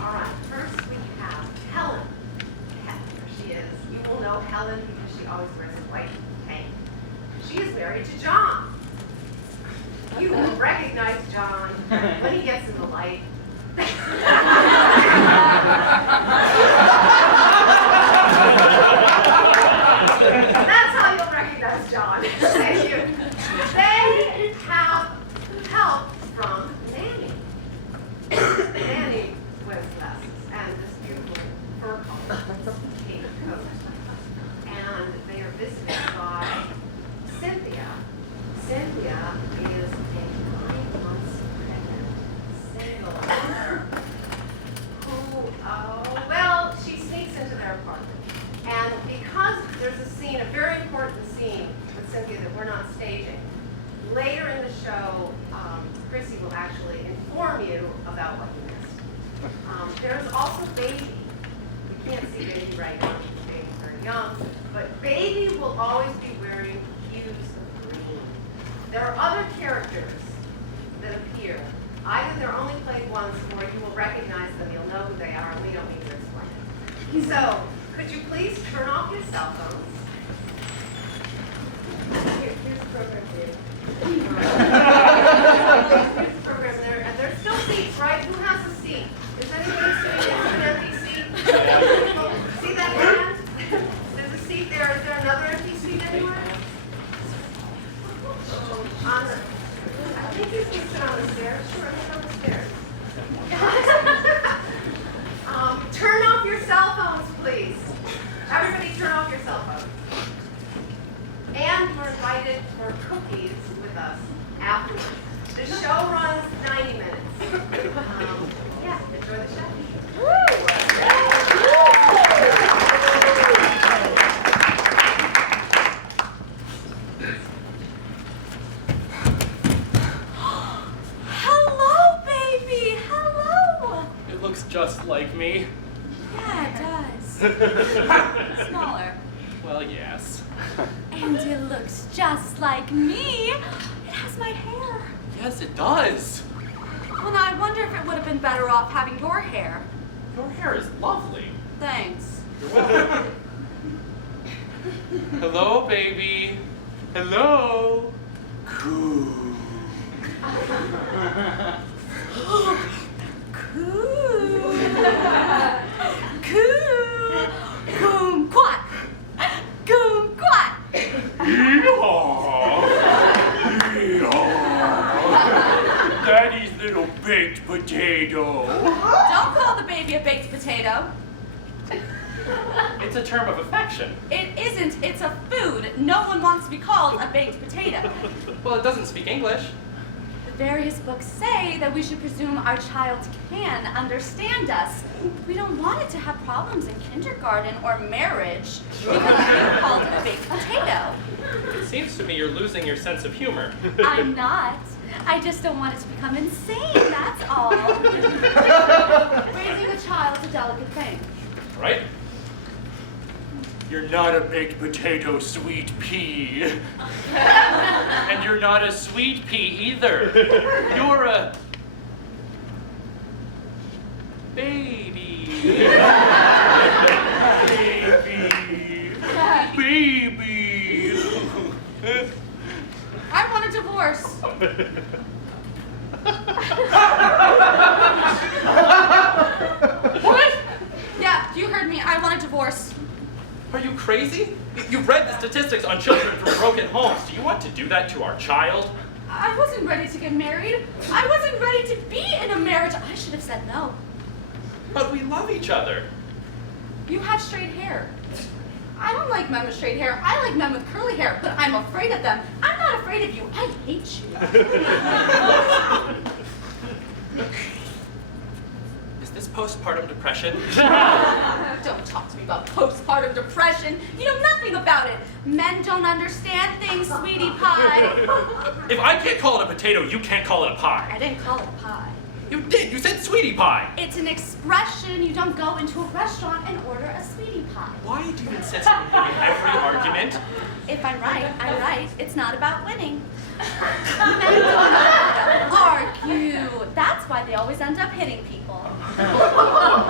All right, first we have Helen. There she is. You will know Helen because she always wears a white tank. She is married to John. You will recognize John when he gets in the light. That's how you'll recognize John. Thank you. They have help from Nanny. Nanny wears glasses and this beautiful fur coat, cape coat. And they are visited by Cynthia. Cynthia is a 9-month pregnant single mother who, well, she sneaks into their apartment. And because there's a scene, a very important scene with Cynthia that we're not staging, later in the show, Chrissy will actually inform you about what you missed. There's also Baby. We can't see Baby right now because Baby's very young, but Baby will always be wearing hues of green. There are other characters that appear. Either they're only played once or you will recognize them, you'll know who they are, and we don't need to explain it. So, could you please turn off your cell phones? Here's the program for you. Here's the program there, and there's still seats, right? Who has a seat? Is anybody sitting next to an empty seat? See that hand? There's a seat there. Is there another empty seat anywhere? I think you can sit on the stairs. Sure, sit on the stairs. Turn off your cell phones, please. Everybody turn off your cell phones. And you're invited for cookies with us afterwards. The show runs 90 minutes. Yeah, enjoy the show. Hello, baby. Hello. It looks just like me. Yeah, it does. Smaller. Well, yes. And it looks just like me. It has my hair. Yes, it does. Well, now I wonder if it would have been better off having your hair. Your hair is lovely. Thanks. You're welcome. Hello, baby. Hello. Cool. Cool. Cool. Kumquat. Kumquat. Yeehaw! Yeehaw! Daddy's little baked potato. Don't call the baby a baked potato. It's a term of affection. It isn't. It's a food. No one wants to be called a baked potato. Well, it doesn't speak English. The various books say that we should presume our child can understand us. We don't want it to have problems in kindergarten or marriage because we're called a baked potato. It seems to me you're losing your sense of humor. I'm not. I just don't want it to become insane, that's all. Raising a child's a delicate thing. Right? You're not a baked potato, sweet pea. And you're not a sweet pea either. You're a baby. Baby. I want a divorce. What? Yeah, you heard me. I want a divorce. Are you crazy? You've read the statistics on children from broken homes. Do you want to do that to our child? I wasn't ready to get married. I wasn't ready to be in a marriage. I should have said no. But we love each other. You have straight hair. I don't like men with straight hair. I like men with curly hair, but I'm afraid of them. I'm not afraid of you. I hate you. Is this postpartum depression? Don't talk to me about postpartum depression. You know nothing about it. Men don't understand things, sweetie pie. If I can't call it a potato, you can't call it a pie. I didn't call it a pie. You did. You said sweetie pie. It's an expression. You don't go into a restaurant and order a sweetie pie. Why do you insist on winning every argument? If I'm right, I'm right. It's not about winning. Men don't know how to argue. That's why they always end up hitting people.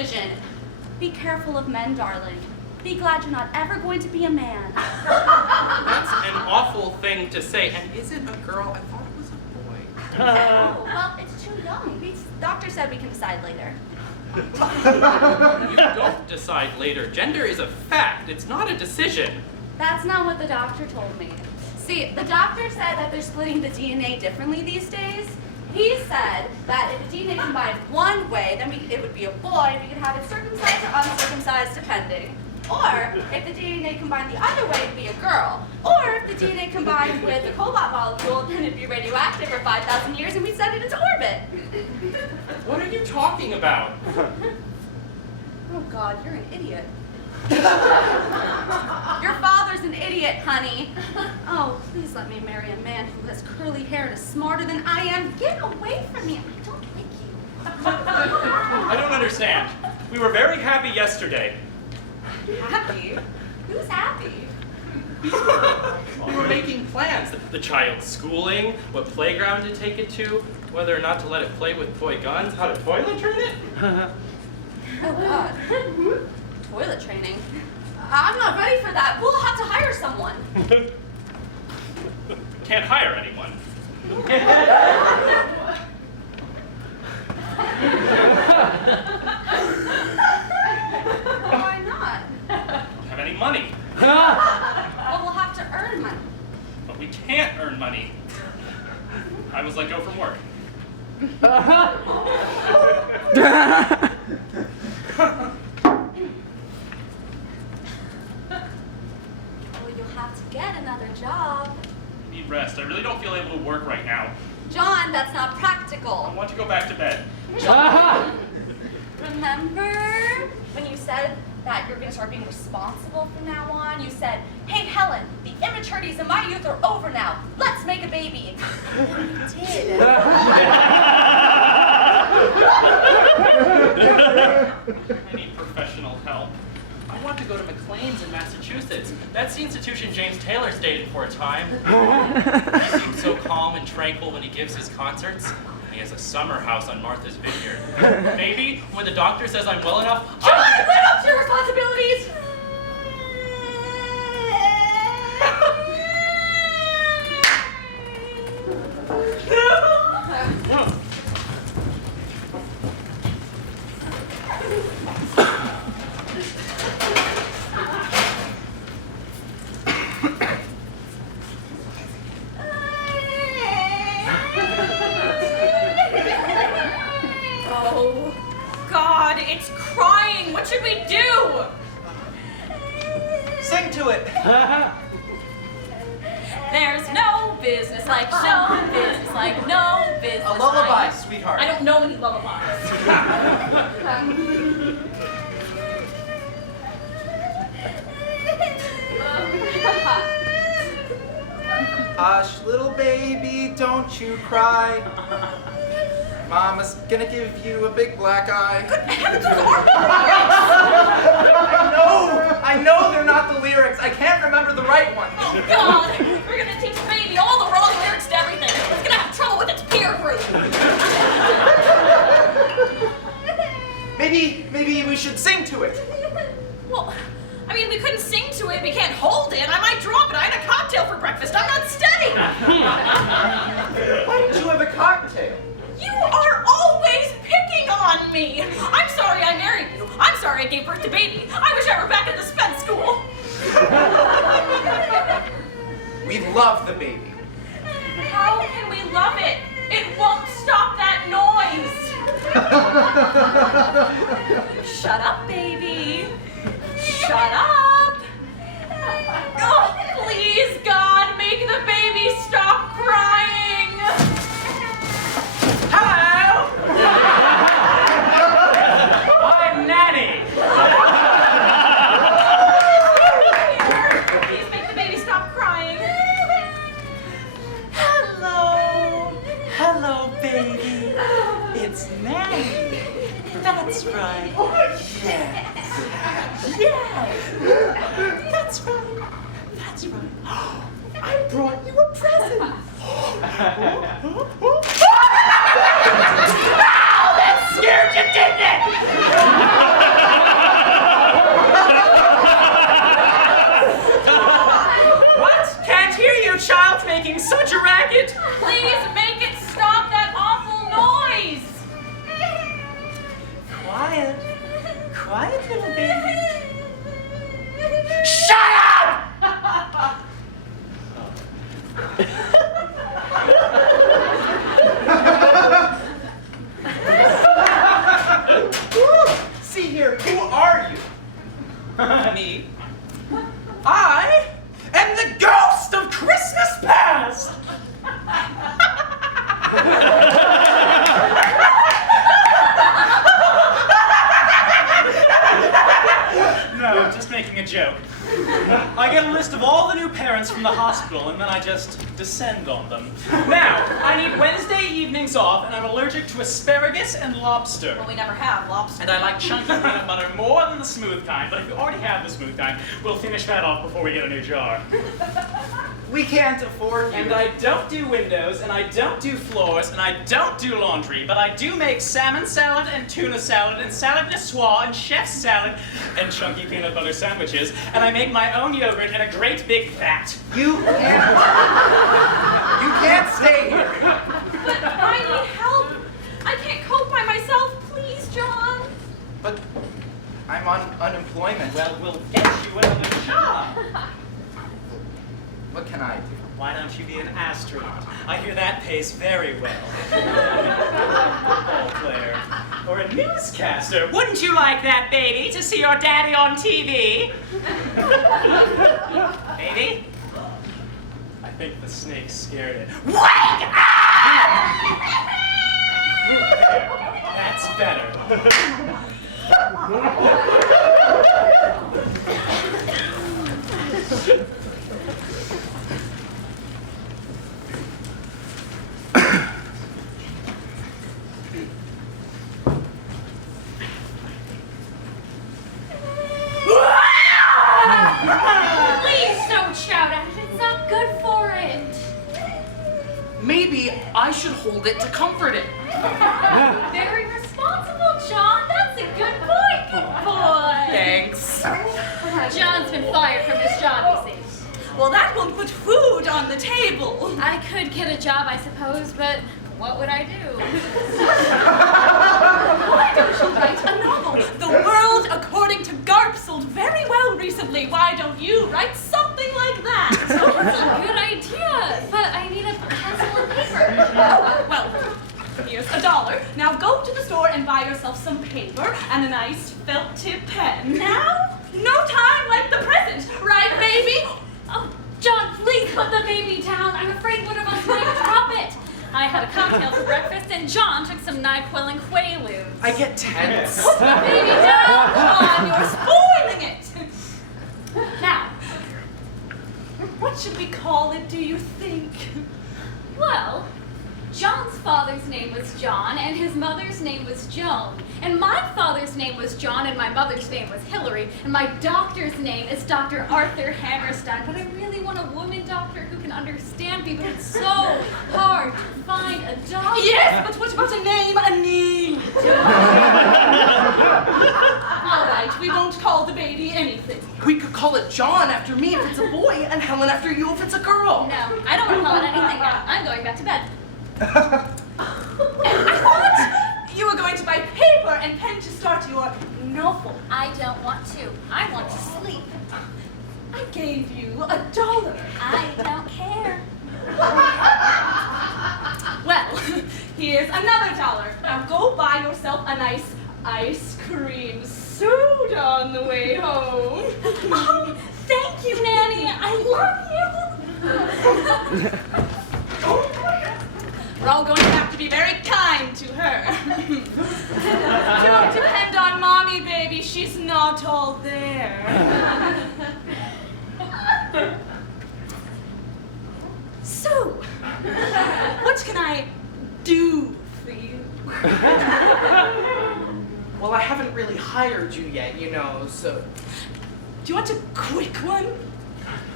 television. Be careful of men, darling. Be glad you're not ever going to be a man. That's an awful thing to say. And is it a girl? I thought it was a boy. Oh, well, it's too young. The doctor said we can decide later. You don't decide later. Gender is a fact. It's not a decision. That's not what the doctor told me. See, the doctor said that they're splitting the DNA differently these days. He said that if the DNA combined one way, then it would be a boy. We could have it circumcised or uncircumcised, depending. Or if the DNA combined the other way, it'd be a girl. Or if the DNA combined with the cobalt molecule, then it'd be radioactive for 5,000 years and we'd send it into orbit. What are you talking about? Oh God, you're an idiot. Your father's an idiot, honey. Oh, please let me marry a man who has curly hair and is smarter than I am. Get away from me. I don't like you. I don't understand. We were very happy yesterday. Happy? Who's happy? We were making plans. The child's schooling, what playground to take it to, whether or not to let it play with toy guns, how to toilet train it. Oh God. Toilet training? I'm not ready for that. We'll have to hire someone. Can't hire anyone. Why not? Don't have any money. Well, we'll have to earn money. But we can't earn money. I was let go from work. Well, you'll have to get another job. I need rest. I really don't feel able to work right now. John, that's not I practical. want to go back to bed. John, remember when you said that you're going to start being responsible from now on? You said, hey, Helen, the immaturities of my youth are over now. Let's make a baby. And you did. I need professional help. I want to go to McLean's in Massachusetts. That's the institution James Taylor stayed in for a time. He seems so calm and tranquil when he gives his concerts. He has a summer house on Martha's Vineyard. Maybe when the doctor says I'm well enough, John, live up to your responsibilities. Oh, God, it's crying. What should we do? Sing to it. There's no business like show business like no business. A lullaby, like... sweetheart. I don't know any lullabies. Hush, little baby, don't you cry. Mama's gonna give you a big black eye. I know they're not the lyrics. I can't remember the right ones. Oh, God, we're gonna teach the baby all the wrong lyrics to everything. It's gonna have trouble with its peer group. Maybe we should sing to it. Well, I mean, we couldn't sing to it. We can't hold it. I might drop it. I had a cocktail for breakfast. I'm not steady. Why don't you have a cocktail? You are always picking on me. I'm sorry I married you. I'm sorry I gave birth to baby. I wish I were back at the sped school. We love the baby. How can we love it? It won't stop that noise. Shut up, baby. Shut up. Oh, please, God, make the baby stop crying. Hello! I'm Nanny. Please make the baby stop crying. Hello, baby. It's Nanny. That's right. Yes. That's right. That's right. I brought you a present. Oh, that's scared you, didn't it? What? Can't hear you, child, making such a racket. Please make it stop that awful noise. Quiet. Quiet, little baby. Shut up! See here, who are you? Me? I am the ghost of Christmas past! No, just making a joke. I get a list of all the new parents from the hospital, and then I just descend on them. Now, I need Wednesday evenings off, and I'm allergic to asparagus and lobster. Well, we never have lobster. And I like chunky peanut butter more than the smooth kind, but if you already have the smooth kind, we'll finish that off before we get a new jar. We can't afford you. And I don't do windows, and I don't do floors, and I don't do laundry, but I do make salmon salad and tuna salad and salad niçoise and chef's salad and chunky peanut butter sandwiches, and I make my own yogurt in a great big vat. You can't stay here. But I need help. I can't cope by myself. Please, John. But I'm on unemployment. Well, we'll get you another job. What can I do? Why don't you be an astronaut? I hear that pays very well. A football player. Or a newscaster. Wouldn't you like that, baby, to see your daddy on TV? Baby? I think the snake scared it. Wake up! There. That's better. Please don't shout at it. It's not good for it. Maybe I should hold it to comfort it. Very responsible, John. That's a good boy. Good boy. Thanks. John's been fired from his job, you see. Well, that won't put food on the table. I could get a job, I suppose, but what would I do? Why don't you write a novel? The World According to Garp sold very well recently. Why don't you write something like that? That's a good idea, but I need a pencil and paper. Well, here's $1. Now go to the store and buy yourself some paper and a nice felt tip pen. Now, no time like the present, right, baby? Oh, John, please put the baby down. I'm afraid one of us might drop it. I had a cocktail for breakfast, and John took some NyQuil and Quaaludes. I get tense. Put the baby down, John. You're spoiling it. Now, what should we call it, do you think? Well, John's father's name was John, and his mother's name was Joan. And my father's name was John, and my mother's name was Hillary. And my doctor's name is Dr. Arthur Hammerstein. But I really want a woman doctor who can understand me, but it's so hard to find a doctor. Yes, but what about a name? A name. All right, we won't call the baby anything. We could call it John after me if it's a boy, and Helen after you if it's a girl. No, I don't want to call it anything now. I'm going back to bed. I thought you were going to buy paper and pen to start your novel. I don't want to. I want to sleep. I gave you $1. I don't care. Well, here's another $1. Now go buy yourself a nice ice cream soda on the way home. Oh, thank you, Nanny. I love you. We're all going to have to be very kind to her. Don't depend on Mommy, baby. She's not all there. So, what can I do for you? Well, I haven't really hired you yet, you know, so... Do you want a quick one?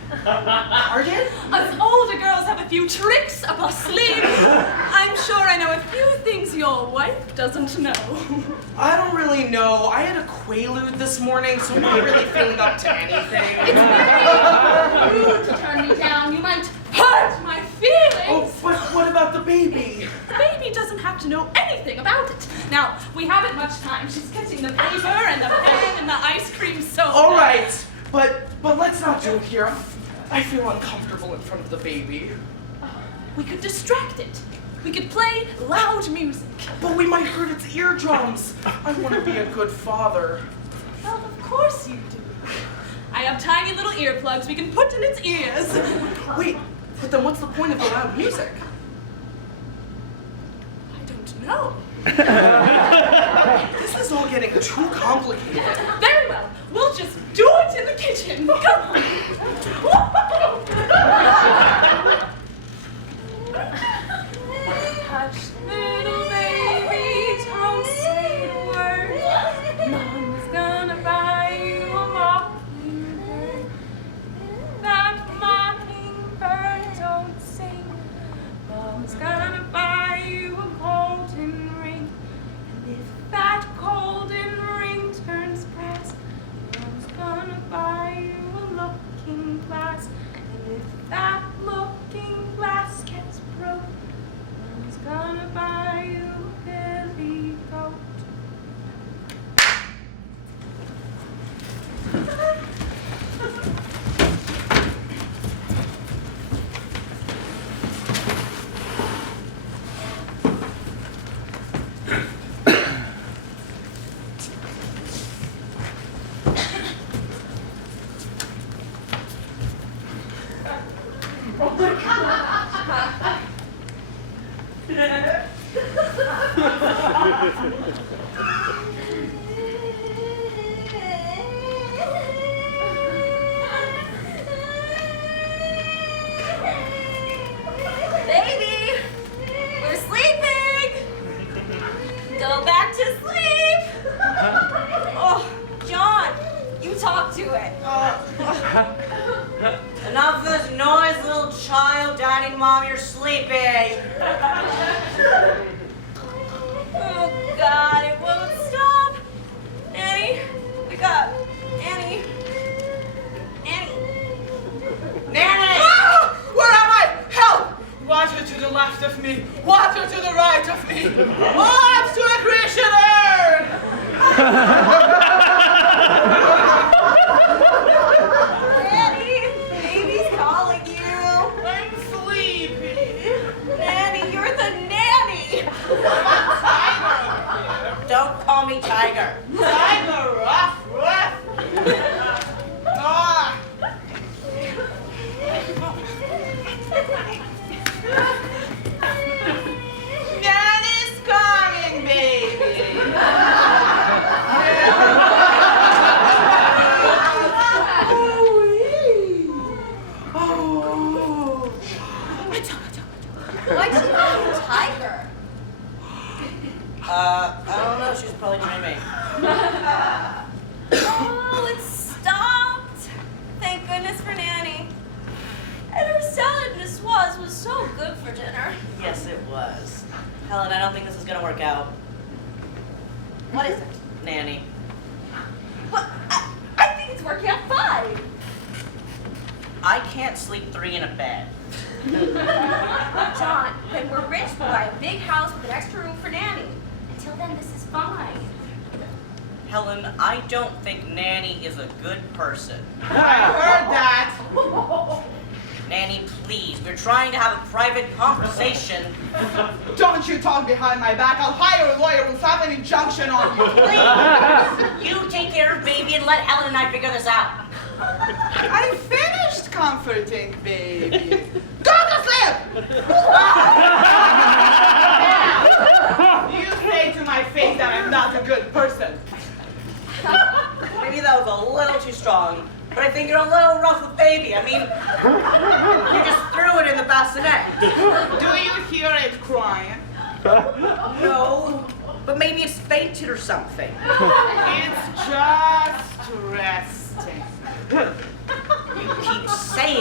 Pardon? Us older girls have a few tricks up our sleeve. I'm sure I know a few things your wife doesn't know. I don't really know. I had a quaalude this morning, so I'm not really feeling up to anything. It's very rude to turn me down. You might hurt my feelings. Oh, but what about the baby? The baby doesn't have to know anything about it. Now, we haven't much time. She's getting the paper and the pen and the ice cream soda. All right, but let's not do it here. I feel uncomfortable in front of the baby. We could distract it. We could play loud music. But we might hurt its eardrums. I want to be a good father. Well, of course you do. I have tiny little earplugs we can put in its ears. Wait, but then what's the point of the loud music? I don't know. This is all getting too complicated. Very well. We'll just do it in the kitchen. Come on. Hush, little baby, don't say a word. Mama's gonna buy you a mockingbird. That mockingbird don't sing. Mama's gonna buy you a golden ring. And if that golden ring turns brass, Mama's gonna buy you a looking glass. And if that looking glass gets broke, Mama's gonna buy you a billy goat. Baby, we're sleeping. Go back to sleep. Oh, John, you talk to it. Enough of this noise, little child. Daddy and Mom, you're sleeping. Oh God, it won't stop. Annie, wake up. Annie. Annie. Nanny! Ah! Where am I? Help! Water to the left of me. Water to the right of me. Up to a Krishner! Annie, baby's calling you. I'm sleepy. Nanny, you're the nanny. Don't call me Tiger. Tiger, ruff, ruff. Ah. Nanny's coming, baby. Oh. Why'd you call him Tiger? I don't know. She's probably dreaming. Oh, it stopped. Thank goodness for Nanny. And her salad niçoise was so good for dinner. Yes, it was. Helen, I don't think this is gonna work out. What is it? Nanny. Well, I think it's working out fine. I can't sleep 3 in a bed. John, when we're rich, we'll buy a big house with an extra room for Nanny. Until then, this is fine. Helen, I don't think Nanny is a good person. I heard that. Nanny, please. We're trying to have a private conversation. Don't you talk behind my back. I'll hire a lawyer who'll slap an injunction on you. Please. You take care of baby and let Helen and I figure this out. I finished comforting baby. Go to sleep! You say to my face that I'm not a good person. Maybe that was a little too strong, but I think you're a little rough with baby. I mean, you just threw it in the bassinet. Do you hear it crying? No, but maybe it's fainted or something. It's just resting. You keep saying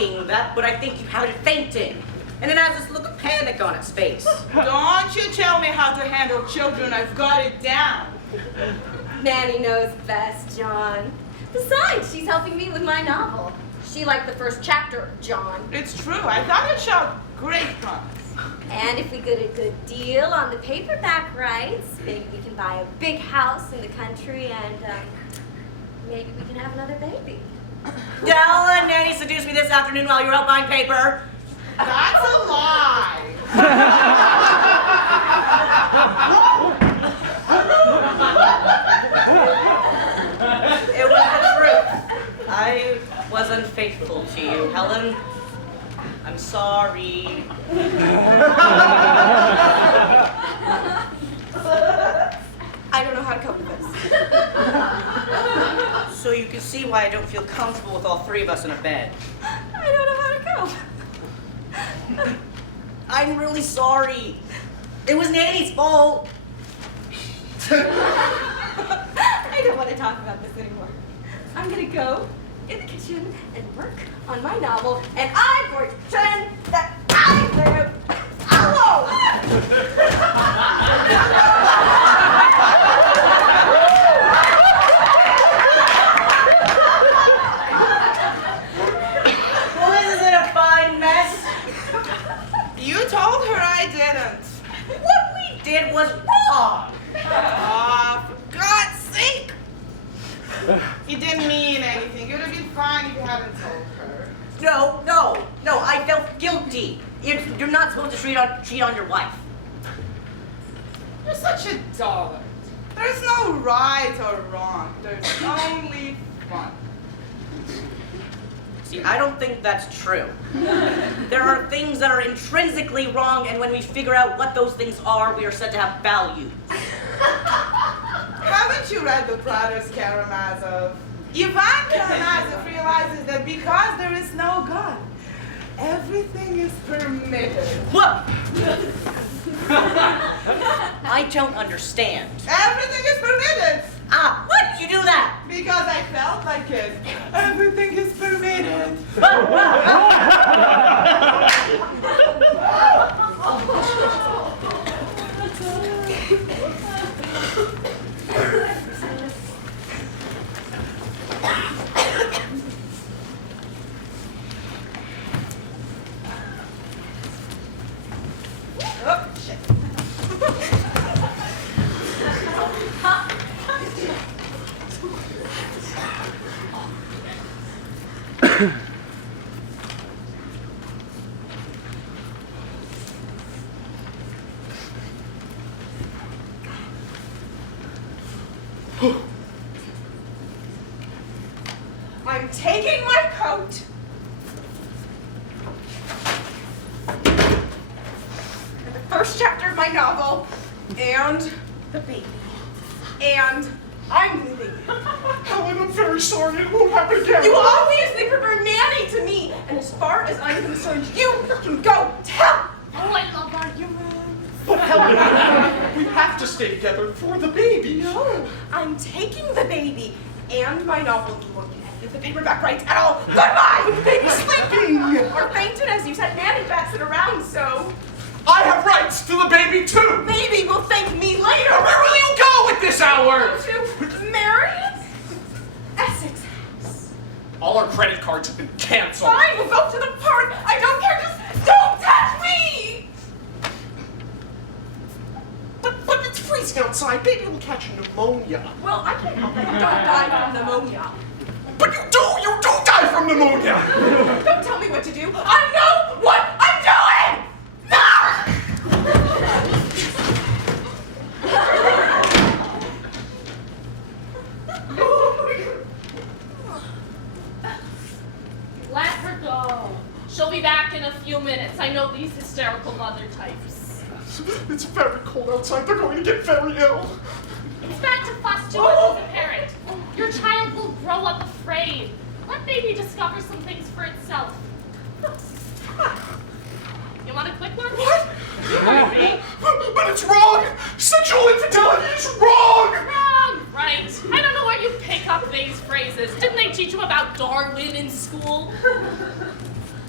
saying that, but I think you had it fainting. And it has this look of panic on its face. Don't you tell me how to handle children. I've got it down. Manny knows best, John. Besides, she's helping me with my novel. She liked the first chapter, John. It's true. I thought it showed great promise. And if we get a good deal on the paperback rights, maybe we can buy a big house in the country and maybe we can have another baby. Dell and Nanny seduced me this afternoon while you were out buying paper. That's a lie. It was the truth. I was unfaithful to you, Helen. I'm sorry. I don't know how to cope with this. So you can see why I don't feel comfortable with all three of us in a bed. I don't know how to cope. I'm really sorry. It was Nanny's fault. I don't want to talk about this anymore. I'm gonna go in the kitchen and work on my novel, and I'm going to pretend that I live alone. Well, isn't it a fine mess? You told her I didn't. What we did was wrong. Ah, for God's sake! You didn't mean anything. It would have been fine if you hadn't told her. No, I felt guilty. You're not supposed to cheat on your wife. You're such a dullard. There's no right or wrong. There's only fun. See, I don't think that's true. There are things that are intrinsically wrong, and when we figure out what those things are, we are said to have value. Haven't you read the Brothers Karamazov? Ivan Karamazov realizes that because there is no God, everything is permitted. What? I don't understand. Everything is permitted. Ah, why did you do that? Because I felt like it. Everything is permitted. Oh, shit. I'm taking my coat. And the first chapter of my novel, and the baby. And I'm leaving. Helen, I'm very sorry. It won't happen again. You obviously prefer Nanny to me, and as far as I'm concerned, you can go to hell. Oh, I love arguments. But Helen, we have to stay together for the baby. No, I'm taking the baby and my novel. You won't get the paperback rights at all. Goodbye! The baby's sleeping! Or fainted, as you said. Nanny bats it around, so... I have rights to the baby too. Baby will thank me Now, later. where will you go with this hour? To Marion? Essex House. All our credit cards have been canceled. Fine, we'll go to the park. I don't care. Just don't touch me! But it's freezing outside. Baby will catch pneumonia. Well, I can't help that you don't die from pneumonia. But you do die from pneumonia. Don't tell me what to do. I know what I'm doing! Ah! Let her go. She'll be back in a few minutes. I know these hysterical mother types. It's very cold outside. They're going to get very ill. It's bad to fuss too much as a parent. Your child will grow up afraid. Let baby discover some things for itself. You want a quick one? What? But it's wrong. Sexual infidelity is wrong. Wrong, right. I don't know where you pick up these phrases. Didn't they teach you about Darwin in school?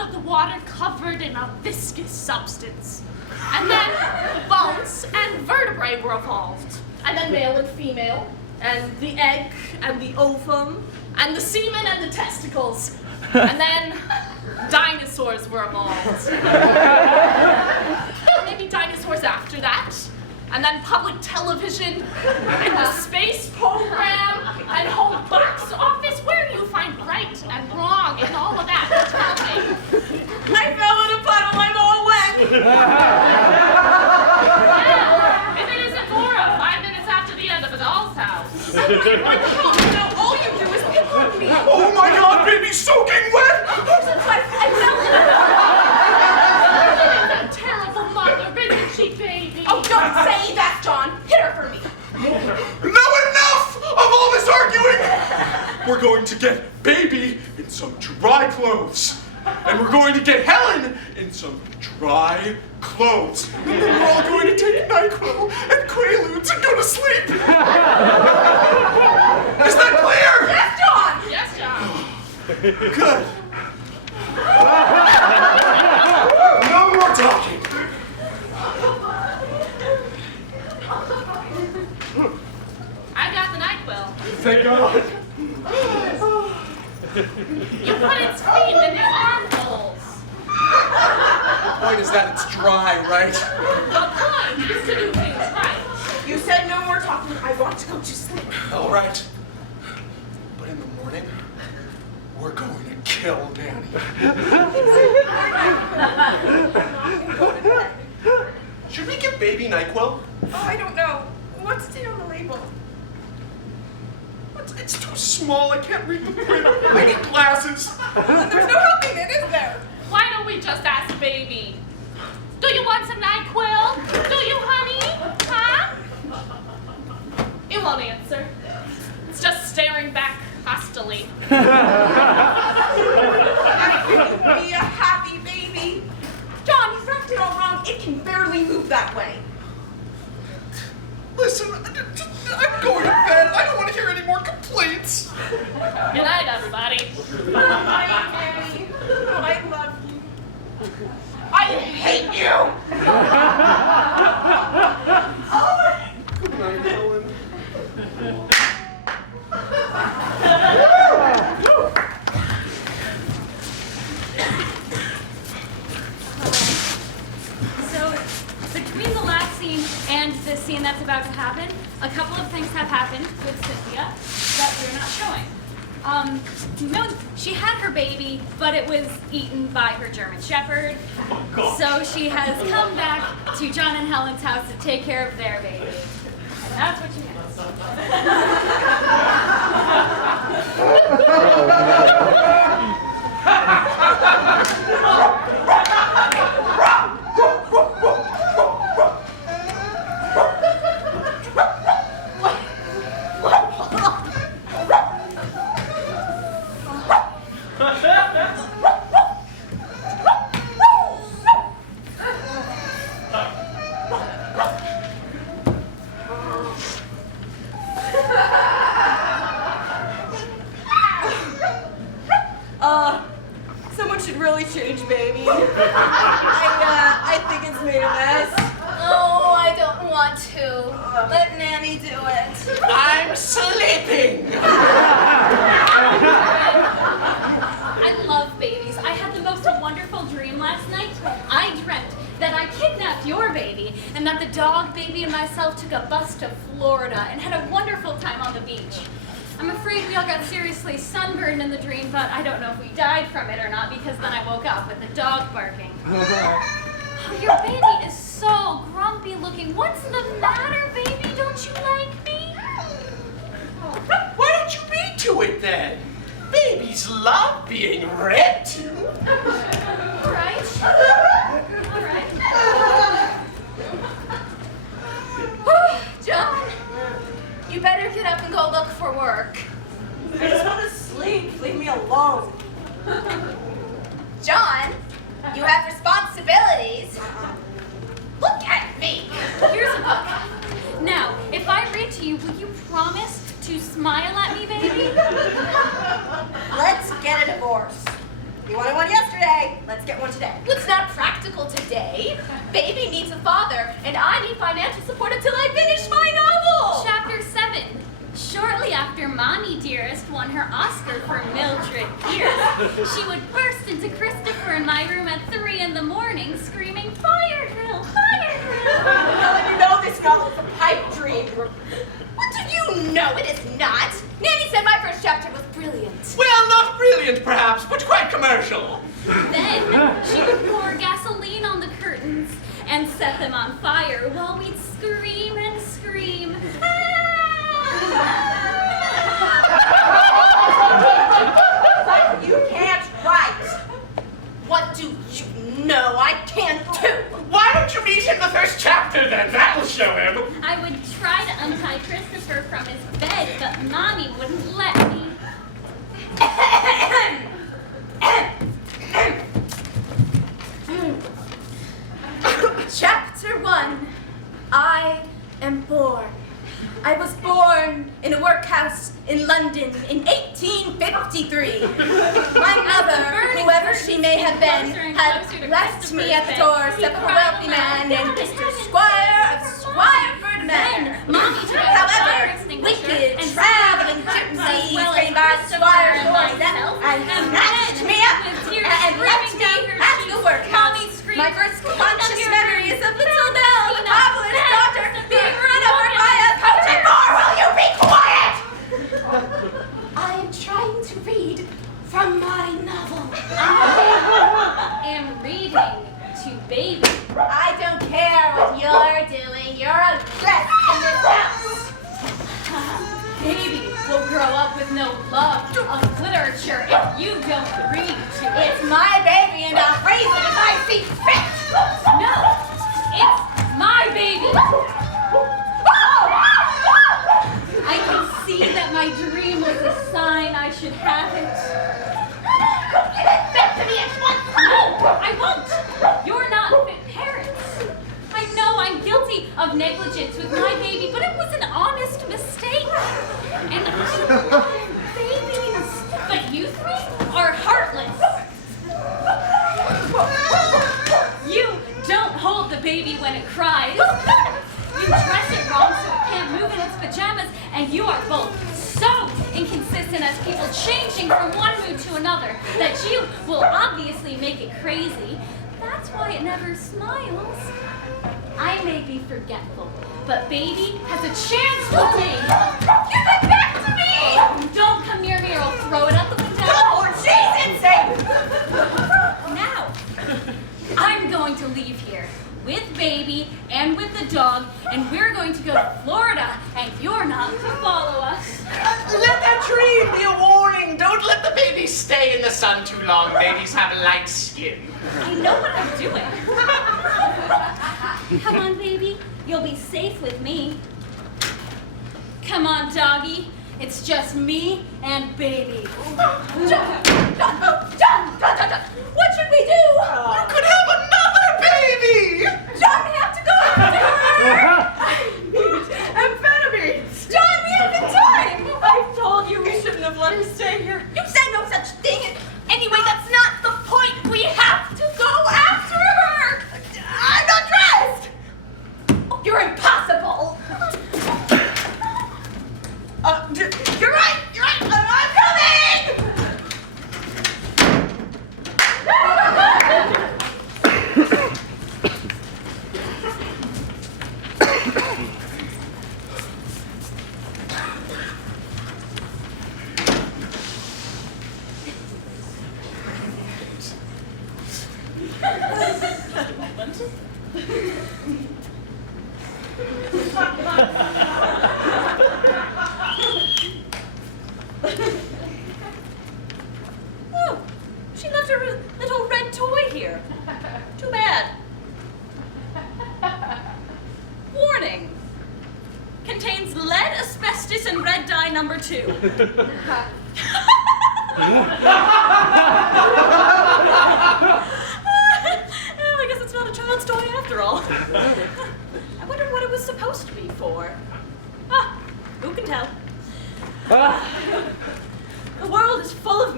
of the water covered in a viscous substance. And then bones and vertebrae were evolved. And then male and female, and the egg and the ovum, and the semen and the testicles. And then dinosaurs were evolved. Maybe dinosaurs after that. And then public television, and the space program, and whole box office. Where do you find right and wrong in all of that? Tell me. I fell in a puddle, I'm all wet. Yeah, if it isn't Laura, 5 minutes after the end of a doll's house. My God, now all you do is pick on me. Oh my God, baby's soaking wet! I fell in a terrible mother, isn't she, baby? Oh, don't say that, John. Hit her for me. Now enough of all this arguing! We're going to get baby in some dry clothes. And we're going to get Helen in some dry clothes. And then we're all going to take NyQuil and Quaaludes and go to sleep. Is that clear? Yes, John. Yes, John. Good. No more talking. I got the NyQuil. Thank God. You put its feet in his armholes. The point is that it's dry, right? The point is to do things right. You said no more talking. I want to go to sleep. All right. But in the morning, we're going to kill Nanny. Should we give baby NyQuil? Oh, I don't know. What's it on the label? It's too small. I can't read the print. I need glasses. There's no helping it, is there? Why don't we just ask baby? Do you want some NyQuil? Do you, honey? Huh? It won't answer. It's just staring back hostilely. Be a happy baby. John, you wrapped it all wrong. It can barely move that way. Listen, I'm going to bed. I don't want to hear any more complaints. Good night, everybody. Hi, Nanny. I love you. I hate you. Good night, Helen. So, between the last scene and the scene that's about to happen, a couple of things have happened with Cynthia that we're not showing. No, she had her baby, but it was eaten by her German Shepherd. So she has come back to John and Helen's house to take care of their baby. And that's what she Someone should really change, baby. I think it's made a mess. Oh, I don't want to. Let Nanny do it. I'm sleeping. I love babies. I had the most wonderful dream last night. I dreamt that I kidnapped your baby and that the dog baby and myself took a bus to Florida and had a wonderful time on the beach. I'm afraid we all got seriously sunburned in the dream, but I don't know if we died from it or not because then I woke up with the dog barking. Oh, your baby is so grumpy looking. What's the matter, baby? Don't you like me? Why don't you read to it then? Babies love being read to. All right. All right. John, you better get up and go look for work. I just want to sleep. Leave me alone. John, you have responsibilities. Look at me. Here's a book. Now, if I read to you, will you promise to smile at me, baby? Let's get a divorce. You wanted one yesterday. Let's get one today. It's not practical today. Baby needs a father, and I need financial support until I finish my novel. Chapter 7. Shortly after Mommy Dearest won her Oscar for Mildred Pierce, she would burst into Christopher in my room at 3 in the morning, screaming, "Fire drill! Fire drill!" Helen, you know this novel is a pipe dream. What do you know? It is not. Nanny said my first chapter was brilliant. Well, not brilliant, perhaps, but quite commercial. Then she would pour gasoline on the curtains and set them on fire while we'd scream and scream. But you can't write. What do you know I can't do? Why don't you meet him the first chapter, then? That'll show him. I would try to untie Christopher from his bed, but Mommy wouldn't let me. Chapter 1. I am born. I was born in a workhouse in London in 1853. My mother, whoever she may have been, had left me at the doorstep of a wealthy man named Mr. Squire of Squireford Manor. However, wicked, traveling gypsies came by the Squire's doorstep and snatched me up and left me at the workhouse. My first conscious memory is of little Nell, the cobbler's daughter, being run over by a coaching bar. Will you be quiet? I am trying to read from my novel. I am reading to Baby. I don't care what you're doing. You're a guest in this house. Baby will grow up with no love of literature if you don't read to it. It's my baby and I'll raise it as I see fit. No, it's my baby. I can see that my dream was a sign I should have it. Give it back to me at once. No, I won't. You're not fit parents. I know I'm guilty of negligence with my baby, but it was an honest mistake. And I love babies. But you three are heartless. You don't hold the baby when it cries. You dress it wrong so it can't move in its pajamas, and you are both so inconsistent as people changing from one mood to another that you will obviously make it crazy. That's why it never smiles. I may be forgetful, but baby has a chance with me. Give it back to me. Don't come near me or I'll throw it out the window. Oh, Jesus! Now, I'm going to leave here with baby and with the dog, and we're going to go to Florida, and you're not to follow us. Let that tree be a warning. Don't let the baby stay in the sun too long. Babies have light skin. I know what I'm doing. Come on, baby. You'll be safe with me. Come on, doggy. It's just me and baby. John, what should we do? You could have another baby. John, we have to go after her. Amphetamines! John, we haven't time. I told you we shouldn't have let her stay here. You said no such thing. Anyway, that's not the point. We have to go after her. I'm not dressed. Oh, you're impossible. You're right! I'm coming! Oh, she left her little red toy here. Too bad. Warning. Contains lead, asbestos, and red dye number 2. Well, I guess it's not a child's toy after all. I wonder what it was supposed to be for. Ah, who can tell? The world is full of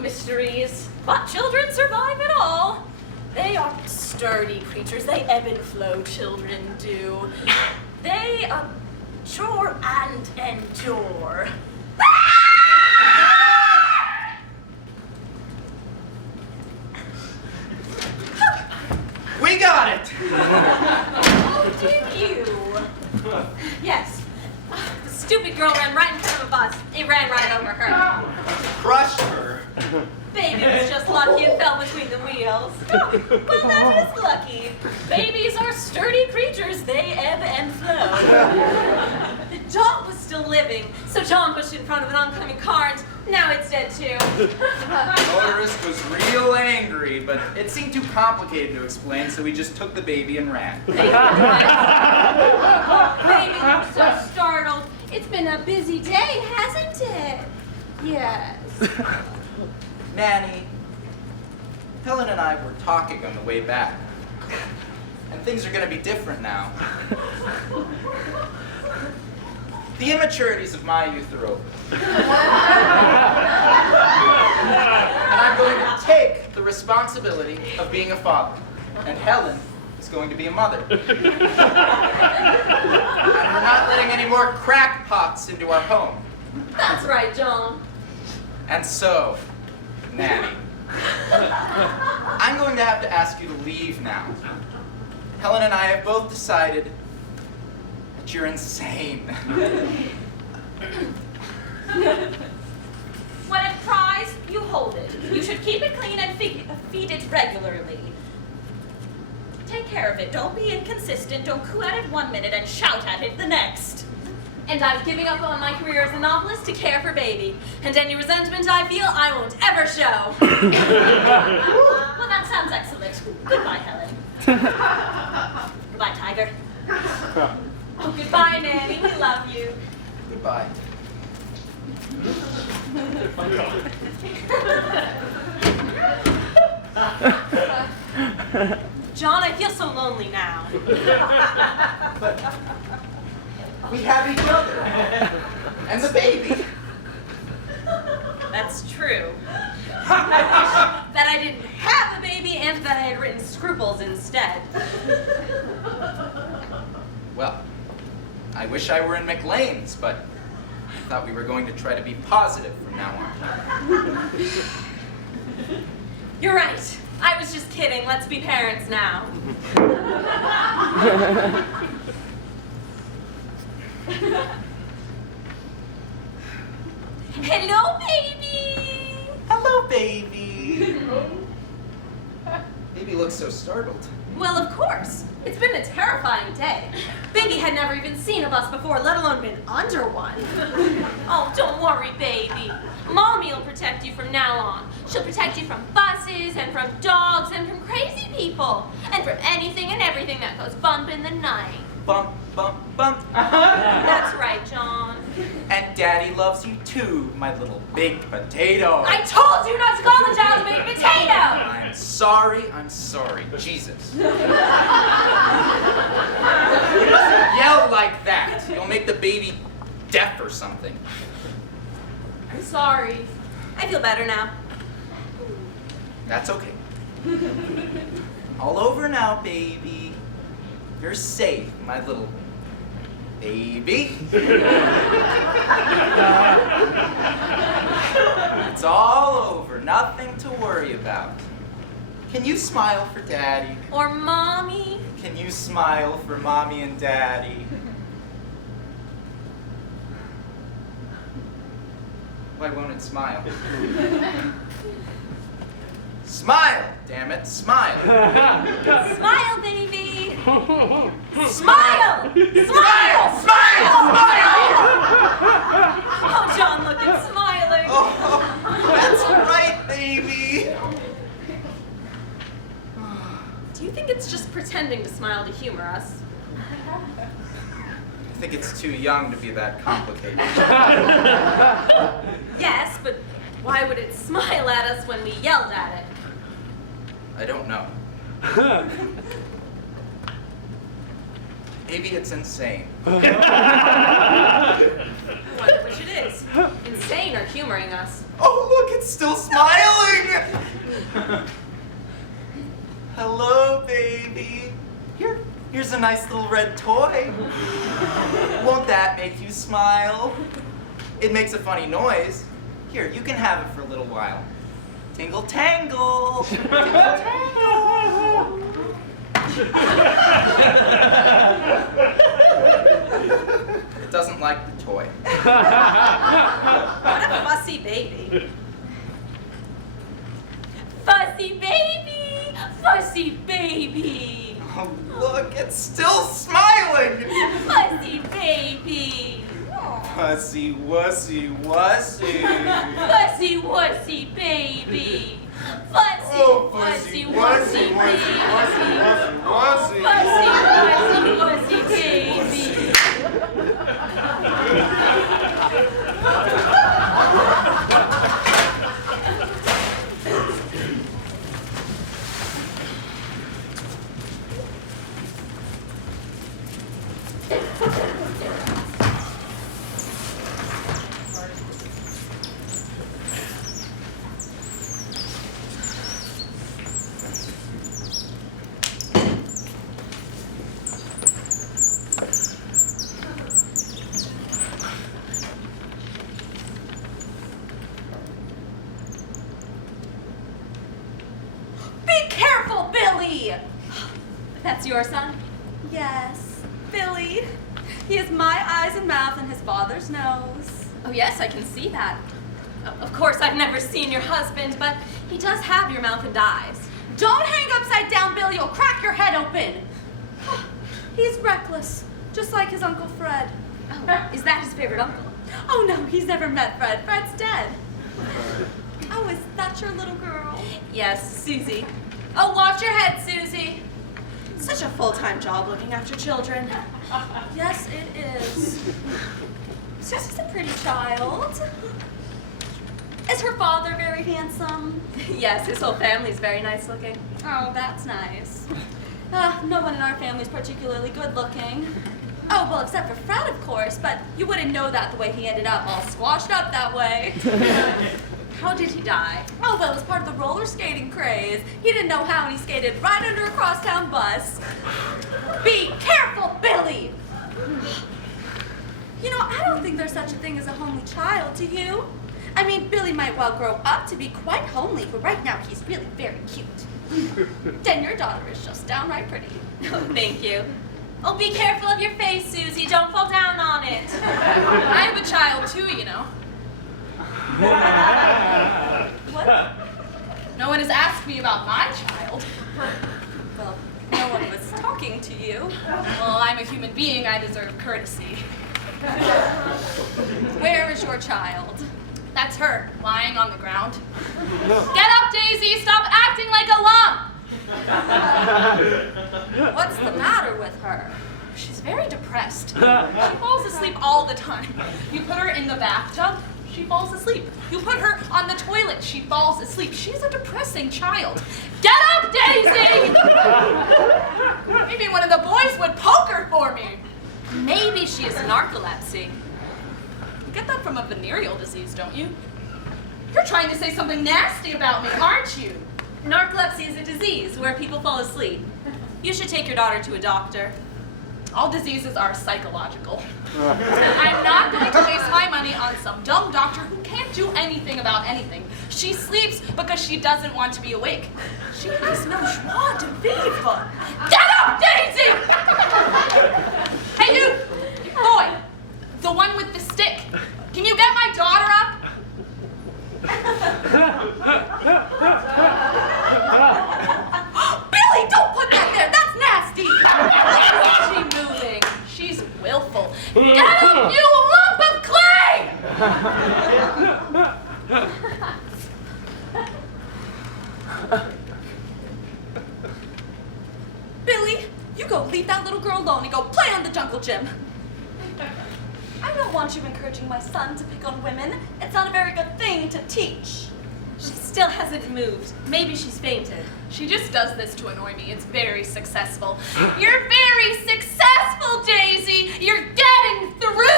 mysteries, but children survive it all. They are sturdy creatures. They ebb and flow, children do. They mature and endure. We got it! Oh, did you? Yes. The stupid girl ran right in front of a bus. It ran right over her. Crushed her. Baby was just lucky and fell between the wheels. Oh, well, that is lucky. Babies are sturdy creatures. They ebb and flow. The dog was still living, so John pushed it in front of an oncoming car, and now it's dead too. The motorist was real angry, but it seemed too complicated to explain, so we just took the baby and ran. Baby looks so startled. It's been a busy day, hasn't it? Yes. Nanny, Helen and I were talking on the way back, and things are going to be different now. The immaturities of my youth are over. And I'm going to take the responsibility of being a father, and Helen is going to be a mother. And we're not letting any more crackpots into our home. That's right, John. And so, Nanny, I'm going to have to ask you to leave now. Helen and I have both decided that you're insane. When it cries, you hold it. You should keep it clean and feed it regularly. Take care of it. Don't be inconsistent. Don't coo at it 1 minute and shout at it the next. And I'm giving up on my career as a novelist to care for baby. And any resentment I feel, I won't ever show. Well, that sounds excellent. Goodbye, Helen. Goodbye, Tiger. Oh, goodbye, Nanny. We love you. Goodbye. John, I feel so lonely now. But we have each other. And the baby. That's true. I wish that I didn't have a baby and that I had written Scruples instead. Well, I wish I were in McLean's, but I thought we were going to try to be positive from now on. You're right. I was just kidding. Let's be parents now. Hello, baby! Hello, baby. Baby looks so startled. Well, of course. It's been a terrifying day. Baby had never even seen a bus before, let alone been under one. Oh, don't worry, baby. Mommy will protect you from now on. She'll protect you from buses and from dogs and from crazy people and from anything and everything that goes bump in the night. Bump, bump, bump. That's right, John. And Daddy loves you too, my little baked potato. I told you not to call the child a baked potato! I'm sorry, Jesus. You mustn't yell like that. You'll make the baby deaf or something. I'm sorry. I feel better now. That's okay. All over now, baby. You're safe, my little baby. It's all over. Nothing to worry about. Can you smile for Daddy? Or Mommy? Can you smile for Mommy and Daddy? Why won't it smile? Smile, damn it, smile. Smile, baby. Smile! Smile! Smile! Smile! Oh, John, look, it's smiling. Oh, that's right, baby. Do you think it's just pretending to smile to humor us? I think it's too young to be that complicated. Yes, but why would it smile at us when we yelled at it? I don't know. Maybe it's insane. I wonder which it is. Insane or humoring us? Oh, look, it's still smiling. Hello, baby. Here's a nice little red toy. Won't that make you smile? It makes a funny noise. Here, you can have it for a little while. Tingle tangle. Tingle tangle. It doesn't like the toy. What a fussy baby. Fussy baby! Fussy baby! Oh, look, it's still smiling. Fussy baby! Fussy wussy wussy. Fussy wussy baby! Fussy Oh, wussy fussy wussy wussy baby! wussy Fussy wussy wussy baby! Be careful, Billy! That's your son? Yes, Billy. He has my eyes and mouth and his father's nose. Oh, yes, I can see that. Of course, I've never seen your husband, but he does have your mouth and eyes. Don't hang upside down, Billy. You'll crack your head open. He's reckless, just like his Uncle Fred. Oh, is that his favorite uncle? Oh, no, he's never met Fred. Fred's dead. Oh, is that your little girl? Yes, Susie. Oh, watch your head, Susie. Such a full-time job looking after children. Yes, it is. Susie's a pretty child. Is her father very handsome? Yes, his whole family's very nice looking. Oh, that's nice. No one in our family's particularly good looking. Oh, well, except for Fred, of course, but you wouldn't know that the way he ended up all squashed up that way. How did he die? Oh, well, it was part of the roller skating craze. He didn't know how, and he skated right under a crosstown bus. Be careful, Billy! You know, I don't think there's such a thing as a homely child, do you? I mean, Billy might well grow up to be quite homely, but right now he's really very cute. Then your daughter is just downright pretty. Oh, thank you. Oh, be careful of your face, Susie. Don't fall down on it. I have a child, too, you know. What? No one has asked me about my child. Well, no one was talking to you. Well, I'm a human being. I deserve courtesy. Where is your child? That's her, lying on the ground. Get up, Daisy! Stop acting like a lump! What's the matter with her? She's very depressed. She falls asleep all the time. You put her in the bathtub, she falls asleep. You put her on the toilet, she falls asleep. She's a depressing child. Get up, Daisy! Maybe one of the boys would poke her for me. Maybe she has narcolepsy. You get that from a venereal disease, don't you? You're trying to say something nasty about me, aren't you? Narcolepsy is a disease where people fall asleep. You should take your daughter to a doctor. All diseases are psychological. I'm not going to waste my money on some dumb doctor who can't do anything about anything. She sleeps because she doesn't want to be awake. She has no joie de vivre. Get up, Daisy! Hey, you! Boy, the one with the stick. Can you get my daughter up? Billy, don't put that there! That's nasty! Why isn't she moving? She's willful. Get up, you lump of clay! Billy, you go leave that little girl alone and go play on the jungle gym. I don't want you encouraging my son to pick on women. It's not a very good thing to teach. She still hasn't moved. Maybe she's fainted. She just does this to annoy me. It's very successful. You're very successful, Daisy! You're getting through!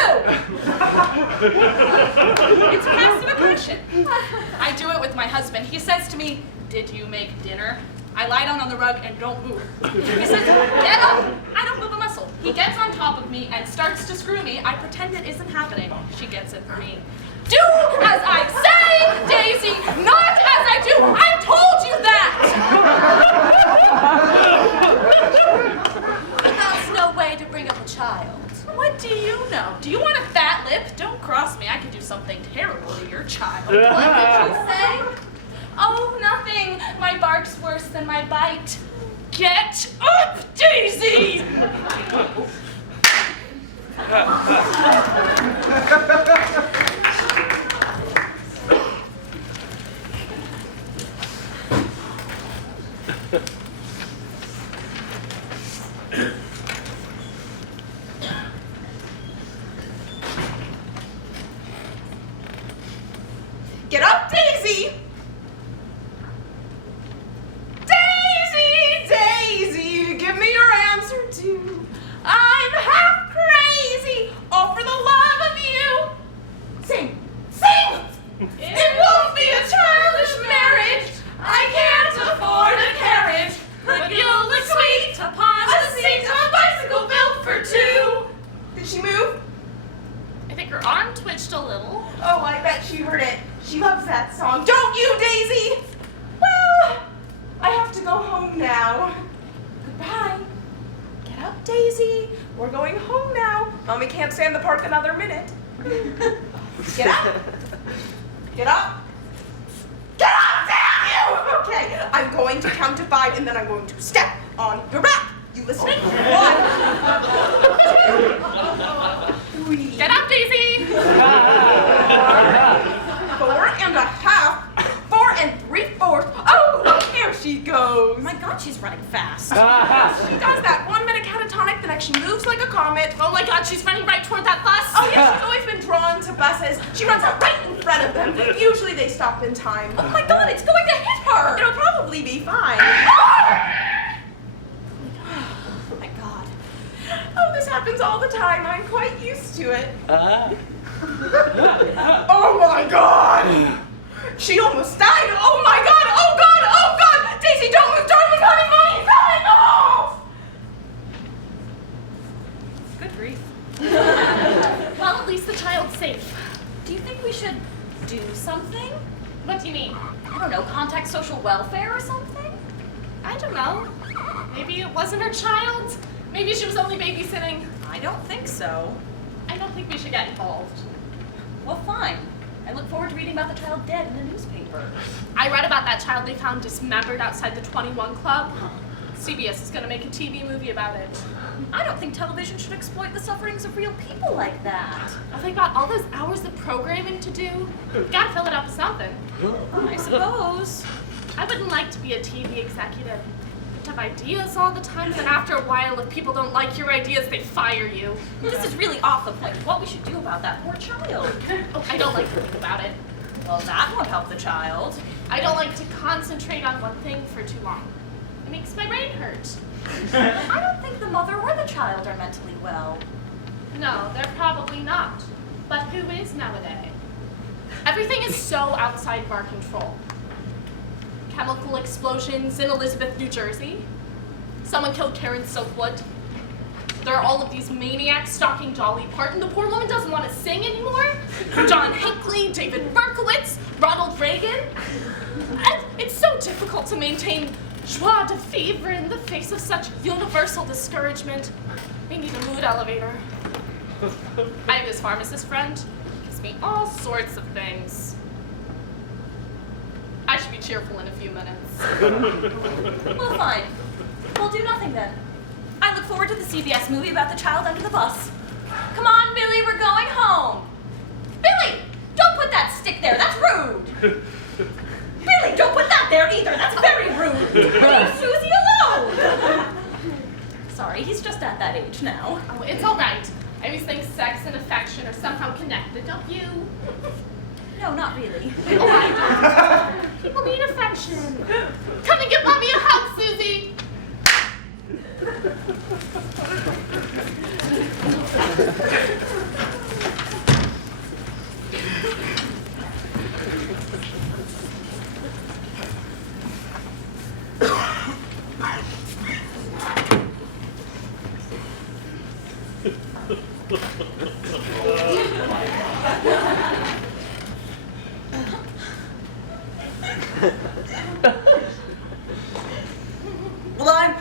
It's passive aggression. I do it with my husband. He says to me, "Did you make dinner?" I lie down on the rug and don't move. He says, "Get up!" I don't move a muscle. He gets on top of me and starts to screw me. I pretend it isn't happening. She gets it for me. Do as I say, Daisy, not as I do. I told you that! That's no way to bring up a child. What do you know? Do you want a fat lip? Don't cross me. I could do something terrible to your child. What did you say? Oh, nothing. My bark's worse than my bite. Get up, Daisy! Get up, Daisy! Daisy, Daisy, give me your answer too. I'm half crazy, oh, for the love of you. Sing, sing! It won't be a childish marriage. I can't afford a carriage, but you'll look sweet upon the seat of a bicycle built for two. Did she move? I think her arm twitched a little. Oh, I bet she heard it. She loves that song. Don't you, Daisy? Well, I have to go home now. Goodbye. Get up, Daisy. We're going home now. Mommy can't stay in the park another minute. Get up. Get up. Get up, damn you! Okay, I'm going to count to 5 and then I'm going to step on your back. You listening? 1, 2, 3. Get up, Daisy! 4 and a half. 4 and 3/4. Oh, there she goes. Oh my God, she's running fast. She does that 1 minute catatonic, the next she moves like a comet. Oh my God, she's running right toward that bus. Oh yeah, she's always been drawn to buses. She runs out right in front of them. Usually they stop in time. Oh my God, it's going to hit her. It'll probably be fine. Oh my God. Oh, this happens all the time. I'm quite used to it. Oh my God! She almost died. Oh my God! Oh God! Oh God! Daisy, don't move! Don't move, honey! Mommy's coming! Oh! Good grief. Well, at least the child's safe. Do you think we should do something? What do you mean? I don't know, contact social welfare or something? I don't know. Maybe it wasn't her child. Maybe she was only babysitting. I don't think so. I don't think we should get involved. Well, fine. I look forward to reading about the child dead in the newspaper. I read about that child they found dismembered outside the 21 Club. CBS is going to make a TV movie about it. I don't think television should exploit the sufferings of real people like that. Oh, they got all those hours of programming to do. Gotta fill it up with something. I suppose. I wouldn't like to be a TV executive. You have ideas all the time, and then after a while, if people don't like your ideas, they fire you. This is really off the point of what we should do about that poor child. Oh, I don't like to think about it. Well, that won't help the child. I don't like to concentrate on one thing for too long. It makes my brain hurt. I don't think the mother or the child are mentally well. No, they're probably not. But who is nowadays? Everything is so outside of our control. Chemical explosions in Elizabeth, New Jersey. Someone killed Karen Silkwood. There are all of these maniacs stalking Dolly Parton. The poor woman doesn't want to sing anymore. John Hinckley, David Berkowitz, Ronald Reagan. And it's so difficult to maintain joie de vivre in the face of such universal discouragement. We need a mood elevator. I have this pharmacist friend. He gives me all sorts of things. I should be cheerful in a few minutes. Well, fine. We'll do nothing then. I look forward to the CBS movie about the child under the bus. Come on, Billy, we're going home. Billy, don't put that stick there. That's rude. Billy, don't put that there either. That's very rude. Leave Susie alone. Sorry, he's just at that age now. Oh, it's all right. I always think sex and affection are somehow connected, don't you? No, not really. Oh, I do. People need affection. Come and give Mommy a hug, Susie.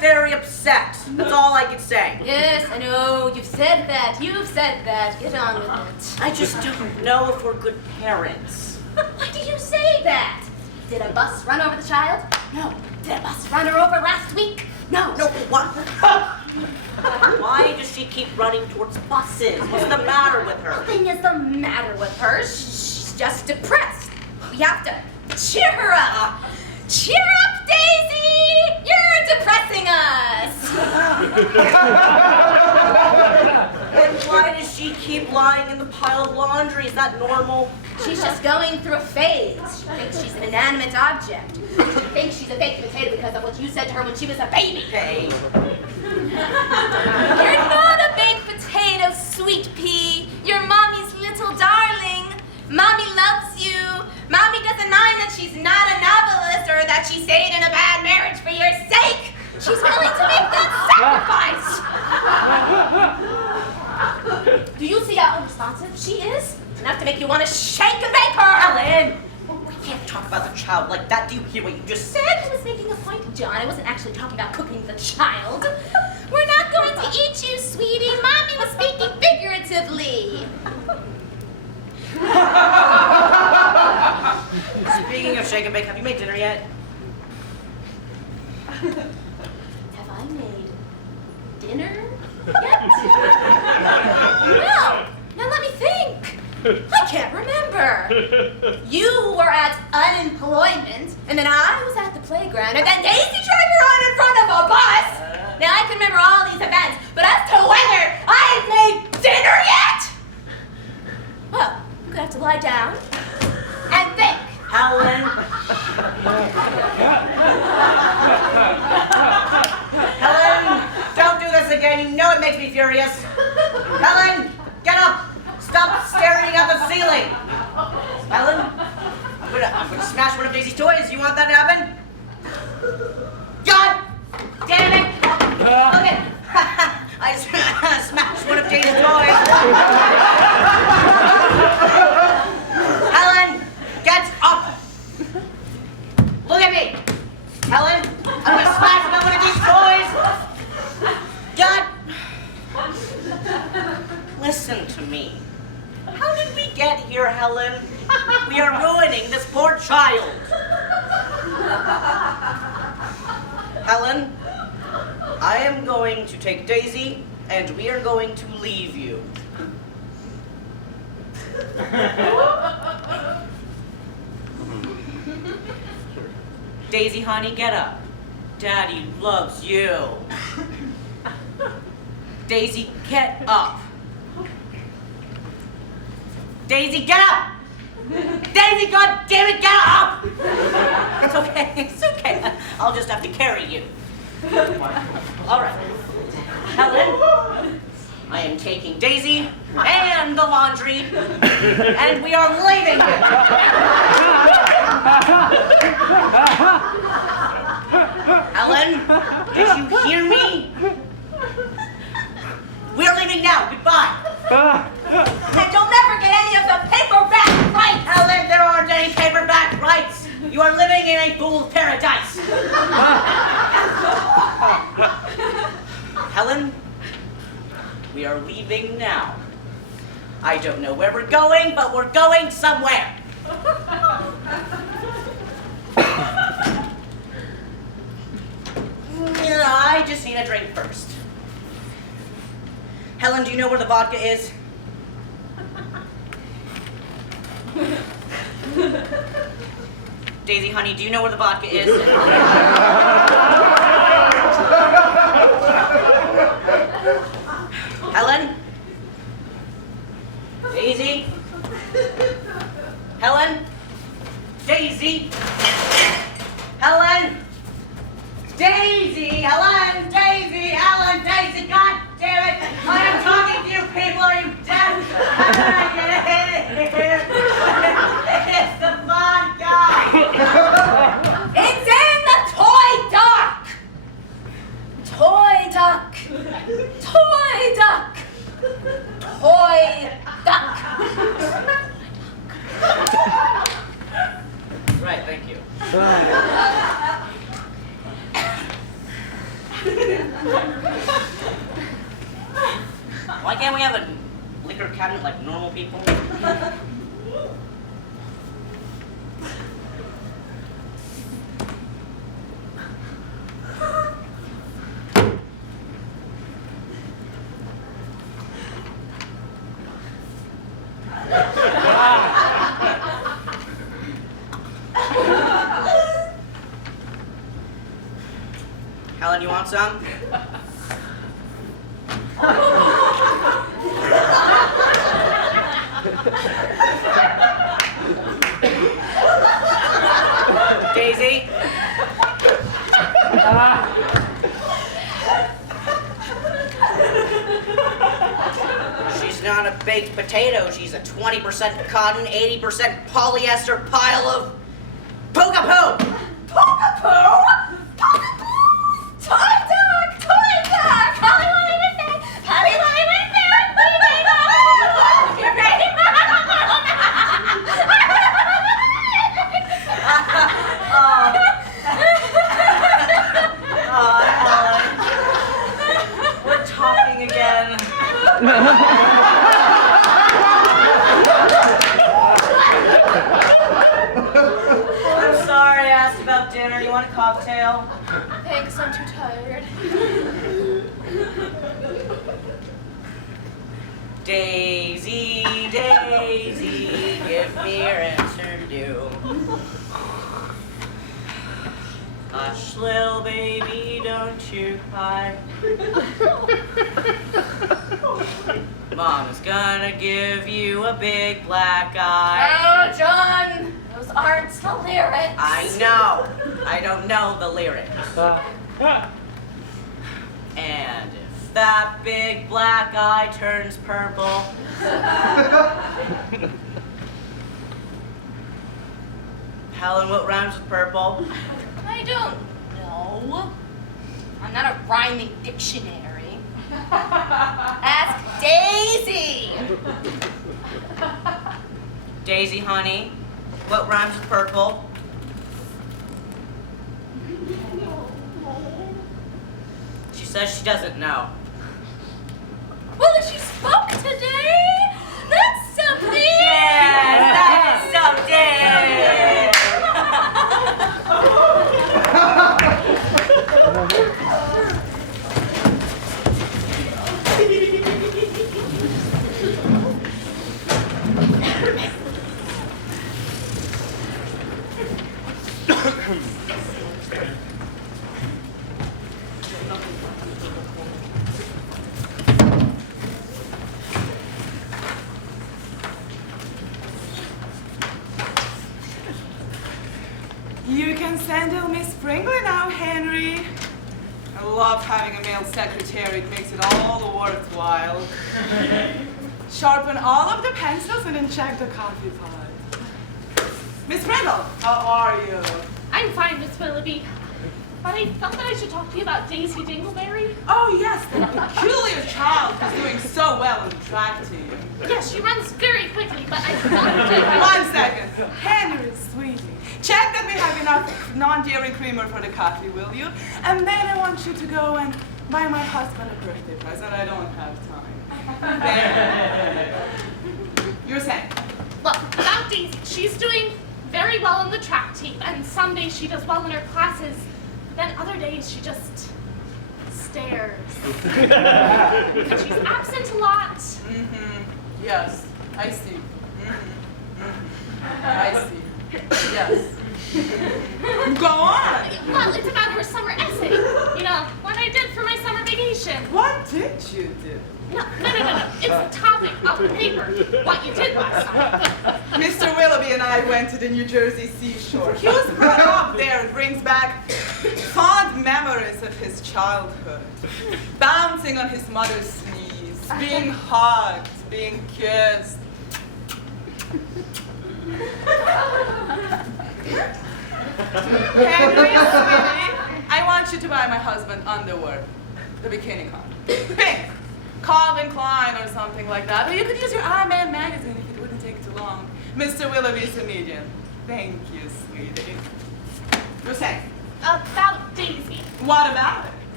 very upset. That's all I can say. Yes, I know. You've said that. You've said that. Get on with it. I just don't know if we're good parents. Why do you say that? Did a bus run over the child? No. Did a bus run her over last week? No. No, what? Why does she keep running towards buses? What's the matter with her? Nothing is the matter with her. She's just depressed. We have to cheer her up. Cheer up, Daisy! You're depressing us! And why does she keep lying in the pile of laundry? Is that normal? She's just going through a phase. She thinks she's an inanimate object. She thinks she's a baked potato because of what you said to her when she was a baby. Hey. You're not a baked potato, sweet pea. You're Mommy's little darling. Mommy loves you. Mommy doesn't mind that she's not a novelist or that she stayed in a bad marriage for your sake. She's willing to make that sacrifice. Do you see how unresponsive she is? Enough to make you want to shake and bake her. Ellen! We can't talk about the child like that. Do you hear what you just said? I was making a point, John. I wasn't actually talking about cooking the child. We're not going to eat you, sweetie. Mommy was speaking figuratively. Speaking of shake and bake, have you made dinner yet? Have I made dinner yet? No. Now let me think. I can't remember. You were at unemployment, and then I was at the playground, and then Daisy tried to run in front of a bus. Now I can remember all these events, but as to whether I've made dinner yet? Well, I'm gonna have to lie down and think. Helen! Helen! Don't do this again. You know it makes me furious. Helen! Get up! Stop staring at the ceiling! Helen? I'm gonna smash one of Daisy's toys. You want that to happen? God damn it! Look it! I smashed one of Daisy's toys. Helen! Get up! Look at me! Helen! I'm gonna smash another one of these toys! God! Listen to me. How did we get here, Helen? We are ruining this poor child. Helen, I am going to take Daisy, and we are going to leave you. Daisy, honey, get up. Daddy loves you. Daisy, get up. Daisy, get up! Daisy, God damn it, get up! It's okay, it's okay. I'll just have to carry you. All right. Helen, I am taking Daisy and the laundry, and we are leaving you. Helen, did you hear me? We're leaving now. Goodbye. And you'll never get any of the paperback rights! Helen, there aren't any paperback rights. You are living in a fool's paradise. Helen, we are leaving now. I don't know where we're going, but we're going somewhere. I just need a drink first. Helen, do you know where the vodka is? Daisy, honey, do you know where the vodka is? Helen? Daisy? Helen? Daisy? Helen? Daisy! Helen! Daisy! Helen! Daisy! God damn it! I am talking to you people! Are you deaf? It's the vodka! It's in the toy duck! Toy duck! Toy duck! Toy duck! Right, thank you. Why can't we have a liquor cabinet like normal people? Helen, you want some? Daisy? She's not a baked potato. She's a 20% cotton, 80% polyester pile of Pukapoo! Pukapoo? Toy dog! Helen. We're talking again. I'm sorry I asked about dinner. You want a cocktail? Thanks, I'm too tired. Daisy, Daisy, give me your answer due. Hush, little baby, don't you cry. Mama's gonna give you a big black eye. Oh, John, those aren't the lyrics. I know. I don't know the lyrics. And if that big black eye turns purple, Helen, what rhymes with purple? I don't know. I'm not a rhyming dictionary. Ask Daisy. Daisy, honey, what rhymes with purple? She says she doesn't know. Well, if she spoke today, that's something. Yes, that's something. You can sandal Miss Springler now, Henry. I love having a male secretary. It makes it all worthwhile. Sharpen all of the pencils and then check the coffee pot. Miss Springler, how are you? I'm fine, Miss Willoughby. But I felt that I should talk to you about Daisy Dingleberry. Oh yes, the peculiar child who's doing so well in the track team. Yes, she runs very quickly, but I felt that 1 second. Henry, sweetie, check that we have enough non-dairy creamer for the coffee, will you? And then I want you to go and buy my husband a birthday present. I don't have time. There. You're saying? Well, about Daisy, she's doing very well in the track team, and some days she does well in her classes, then other days she just stares. And she's absent a lot. Yes, I see. I see. Yes. Go on. Well, it's about her summer essay. You know, what I did for my summer vacation. What did you do? No. It's the topic of the paper. What you did last summer. Mr. Willoughby and I went to the New Jersey seashore. He was brought up there and brings back fond memories of his childhood. Bouncing on his mother's knees, being hugged, being kissed. Henry, sweetie, I want you to buy my husband underwear. The bikini con. Pink. Calvin Klein or something like that. Or you could use your I-Man magazine if it wouldn't take too long. Mr. Willoughby's a medium. Thank you, sweetie. You're saying? About Daisy. What about it?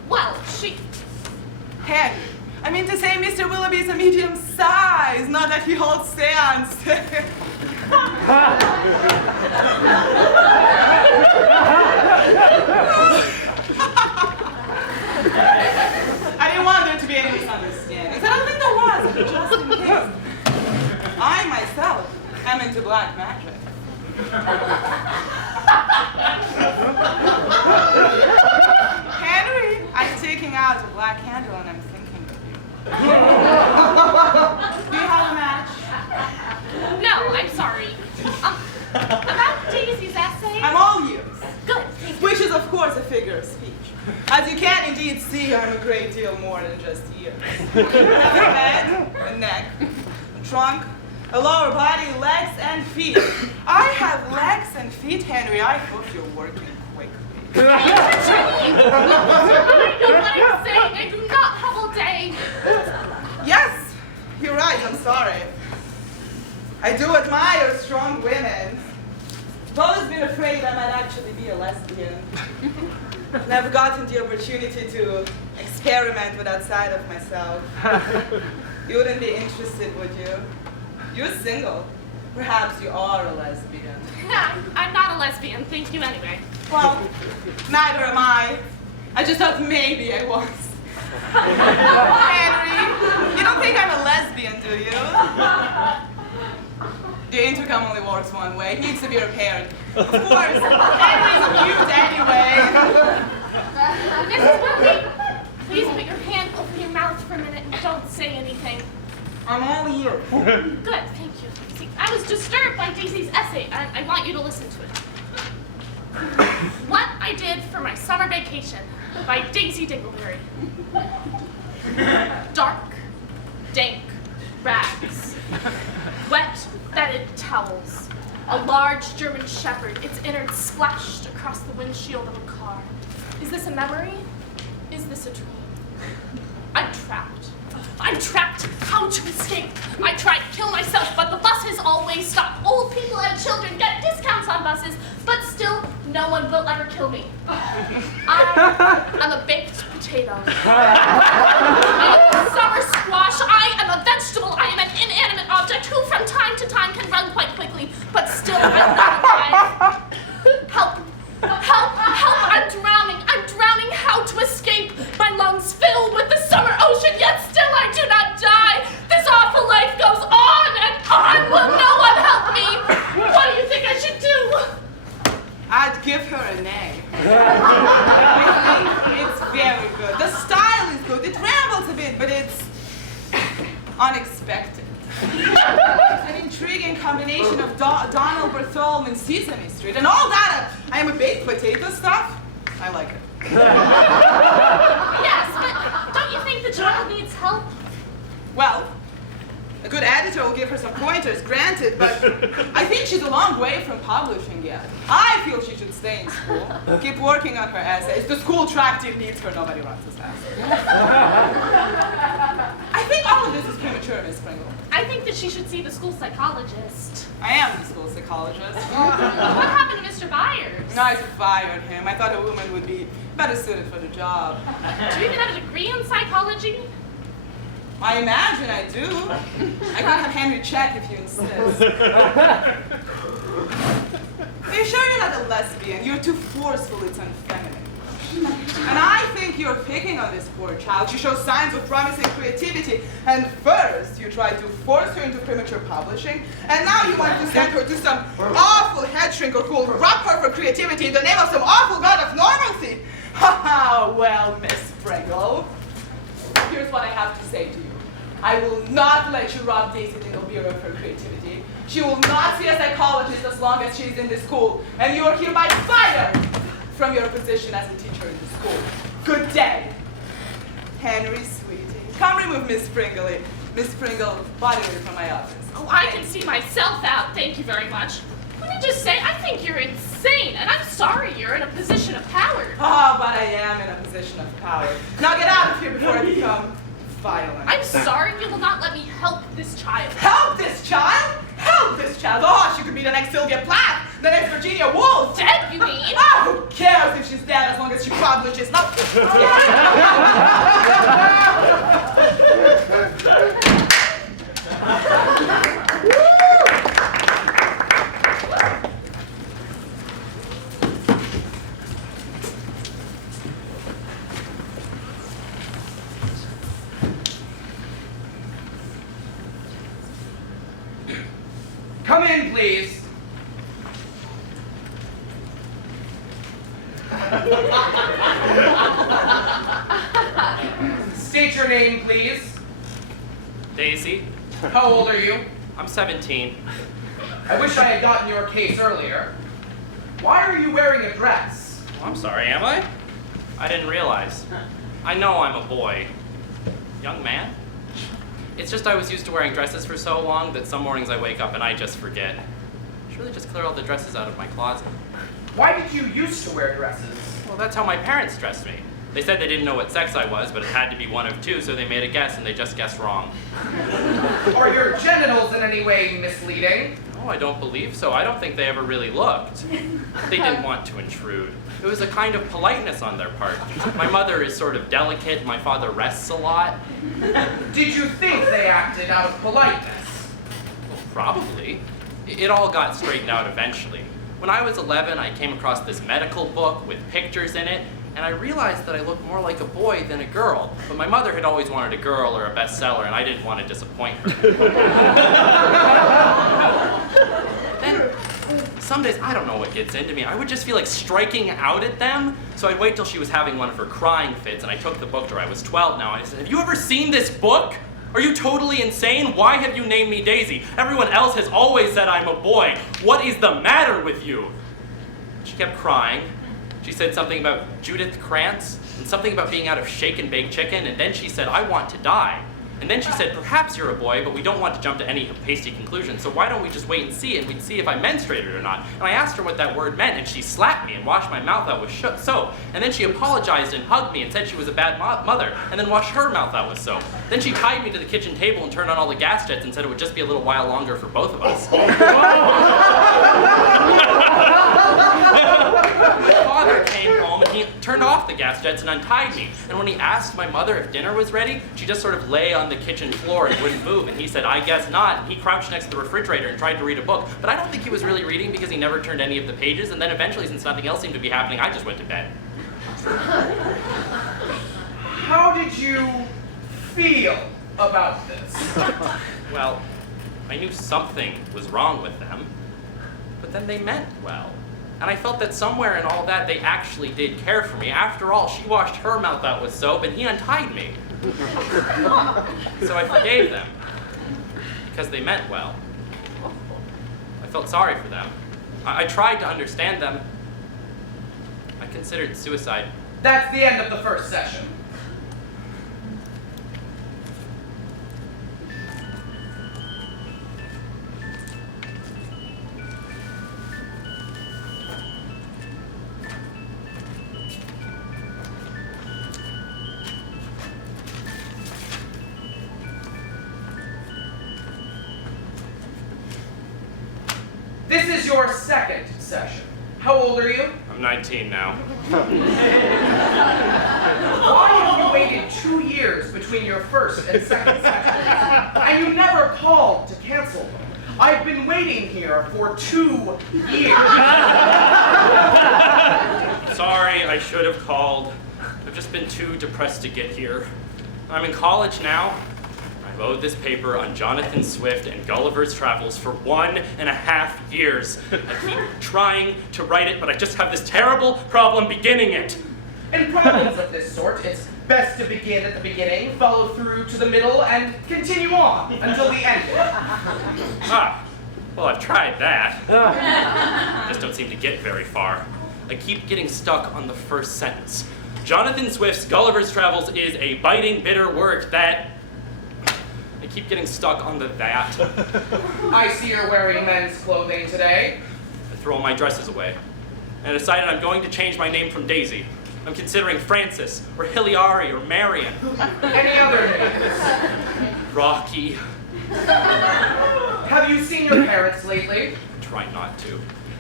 Well, she... Henry, I mean to say Mr. Willoughby is a medium size, not that he holds seance. I didn't want there to be any misunderstandings. I don't think there was, but just in case. I myself am into black magic. Henry, I'm taking out a black candle and I'm thinking of you. Do you have a match? No, I'm sorry. About Daisy's essay? I'm all ears. Good. Which is, of course, a figure of speech. As you can indeed see, I'm a great deal more than just ears. I have a head, a neck, a trunk, a lower body, legs, and feet. I have legs and feet, Henry. I hope you're working quickly. I know what I'm saying. I do not have all day. Yes, you're right. I'm sorry. I do admire strong women. I've always been afraid I might actually be a lesbian. Never gotten the opportunity to experiment with that side of myself. You wouldn't be interested, would you? You're single. Perhaps you are a lesbian. I'm not a lesbian. Thank you anyway. Well, neither am I. I just thought maybe I was. Henry, you don't think I'm a lesbian, do you? The intercom only works one way. It needs to be repaired. Of course, Henry's mute anyway. Mrs. Willoughby, please put your hand over your mouth for a minute and don't say anything. I'm all ears. Good, thank you. See, I was disturbed by Daisy's essay, and I want you to listen to it. What I Did for My Summer Vacation by Daisy Dingleberry. Dark, dank rags. Wet, bedded towels. A large German shepherd, its innards splashed across the windshield of a car. Is this a memory? Is this a dream? I'm trapped. I'm trapped. How to escape? I try to kill myself, but the buses always stop. Old people and children get discounts on buses, but still, no one will ever kill me. I'm a baked potato. I'm a summer squash. I am a vegetable. I am an inanimate object who from time to time can run quite quickly, but still I'm not alive. Help. Help, help, I'm drowning. I'm drowning. How to escape? My lungs fill with the summer ocean, yet still I do not die. This awful life goes on and on. Will no one help me? What do you think I should do? I'd give her an A. I think it's very good. The style is good. It rambles a bit, but it's unexpected. It's an intriguing combination of Donald Bartholomew and Sesame Street and all that. I am a baked potato stuff. I like it. Yes, but don't you think the child needs help? Well, a good editor will give her some pointers, granted, but I think she's a long way from publishing yet. I feel she should stay in school, keep working on her essays. The school track team needs her. Nobody runs this essays. I think all of this is premature, Miss Pringle. I think that she should see the school psychologist. I am the school psychologist. What happened to Mr. Byers? I fired him. I thought a woman would be better suited for the job. Do you even have a degree in psychology? I imagine I do. I could have Henry check if you insist. Are you sure you're not a lesbian? You're too forceful, it's unfeminine. And I think you're picking on this poor child. She shows signs of promising creativity. And first, you tried to force her into premature publishing. And now you want to send her to some awful head shrinker who will rob her for creativity in the name of some awful god of normalcy. Ha ha, well, Miss Pringle. Here's what I have to say to you. I will not let you rob Daisy Dingleberry of her creativity. She will not see a psychologist as long as she is in this school. And you are hereby fired from your position as a teacher in the school. Good day. Henry, sweetie. Come remove Miss Pringle. Miss Pringle, body away from my office. Oh, I can see myself out. Thank you very much. Let me just say, I think you're insane, and I'm sorry you're in a position of power. Oh, but I am in a position of power. Now get out of here before I become violent. I'm sorry you will not let me help this child. Help this child? Help this child? Oh, she could be the next Sylvia Plath. The next Virginia Woolf. Dead, you mean? Ah, who cares if she's dead as long as she publishes? No. Come in, please. State your name, please. Daisy, How old are you? I'm 17. I wish I had gotten your case earlier. Why are you wearing a dress? Oh, I'm sorry, am I? I didn't realize. I know I'm a boy. Young man? It's just I was used to wearing dresses for so long that some mornings I wake up and I just forget. I should really just clear all the dresses out of my closet. Why did you used to wear dresses? Well, that's how my parents dressed me. They said they didn't know what sex I was, but it had to be one of two, so they made a guess and they just guessed wrong. Are your genitals in any way misleading? Oh, I don't believe so. I don't think they ever really looked. They didn't want to intrude. It was a kind of politeness on their part. My mother is sort of delicate, my father rests a lot. Did you think they acted out of politeness? Well, probably. It all got straightened out eventually. When I was 11, I came across this medical book with pictures in it, and I realized that I looked more like a boy than a girl. But my mother had always wanted a girl or a bestseller, and I didn't want to disappoint her. Then, some days, I don't know what gets into me, I would just feel like striking out at them. So I'd wait till she was having one of her crying fits, and I took the book to her. I was 12 now, and I said, "Have you ever seen this book? Are you totally insane? Why have you named me Daisy? Everyone else has always said I'm a boy. What is the matter with you?" She kept crying. She said something about Judith Krantz, and something about being out of shake and bake chicken, and then she said, "I want to die." And then she said, "Perhaps you're a boy, but we don't want to jump to any hasty conclusions, so why don't we just wait and see, and we'd see if I menstruated or not." And I asked her what that word meant, and she slapped me and washed my mouth out with soap. And then she apologized and hugged me and said she was a bad mother, and then washed her mouth out with soap. Then she tied me to the kitchen table and turned on all the gas jets and said it would just be a little while longer for both of us. My father came home and he turned off the gas jets and untied me. And when he asked my mother if dinner was ready, she just sort of lay on the kitchen floor and wouldn't move. And he said, "I guess not." And he crouched next to the refrigerator and tried to read a book. But I don't think he was really reading because he never turned any of the pages. And then eventually, since nothing else seemed to be happening, I just went to bed. How did you feel about this? Well, I knew something was wrong with them, but then they meant well. And I felt that somewhere in all that, they actually did care for me. After all, she washed her mouth out with soap and he untied me. So I forgave them, because they meant well. I felt sorry for them. I tried to understand them. I considered suicide. That's the end of the first session. This is your second session. How old are you? I'm 19 now. Why have you waited 2 years between your first and second sessions? And you never called to cancel them. I've been waiting here for 2 years. Sorry, I should have called. I've just been too depressed to get here. I'm in college now. I've owed this paper on Jonathan Swift and Gulliver's Travels for 1.5 years. I keep trying to write it, but I just have this terrible problem beginning it. In problems of this sort, it's best to begin at the beginning, follow through to the middle, and continue on until the end. Ah, well, I've tried that. I just don't seem to get very far. I keep getting stuck on the first sentence. Jonathan Swift's Gulliver's Travels is a biting, bitter work that... I keep getting stuck on the that. I see you're wearing men's clothing today. I throw all my dresses away. And I decided I'm going to change my name from Daisy. I'm considering Frances, or Hilliary, or Marion. Any other names? Rocky. Have you seen your parents lately? Try not to.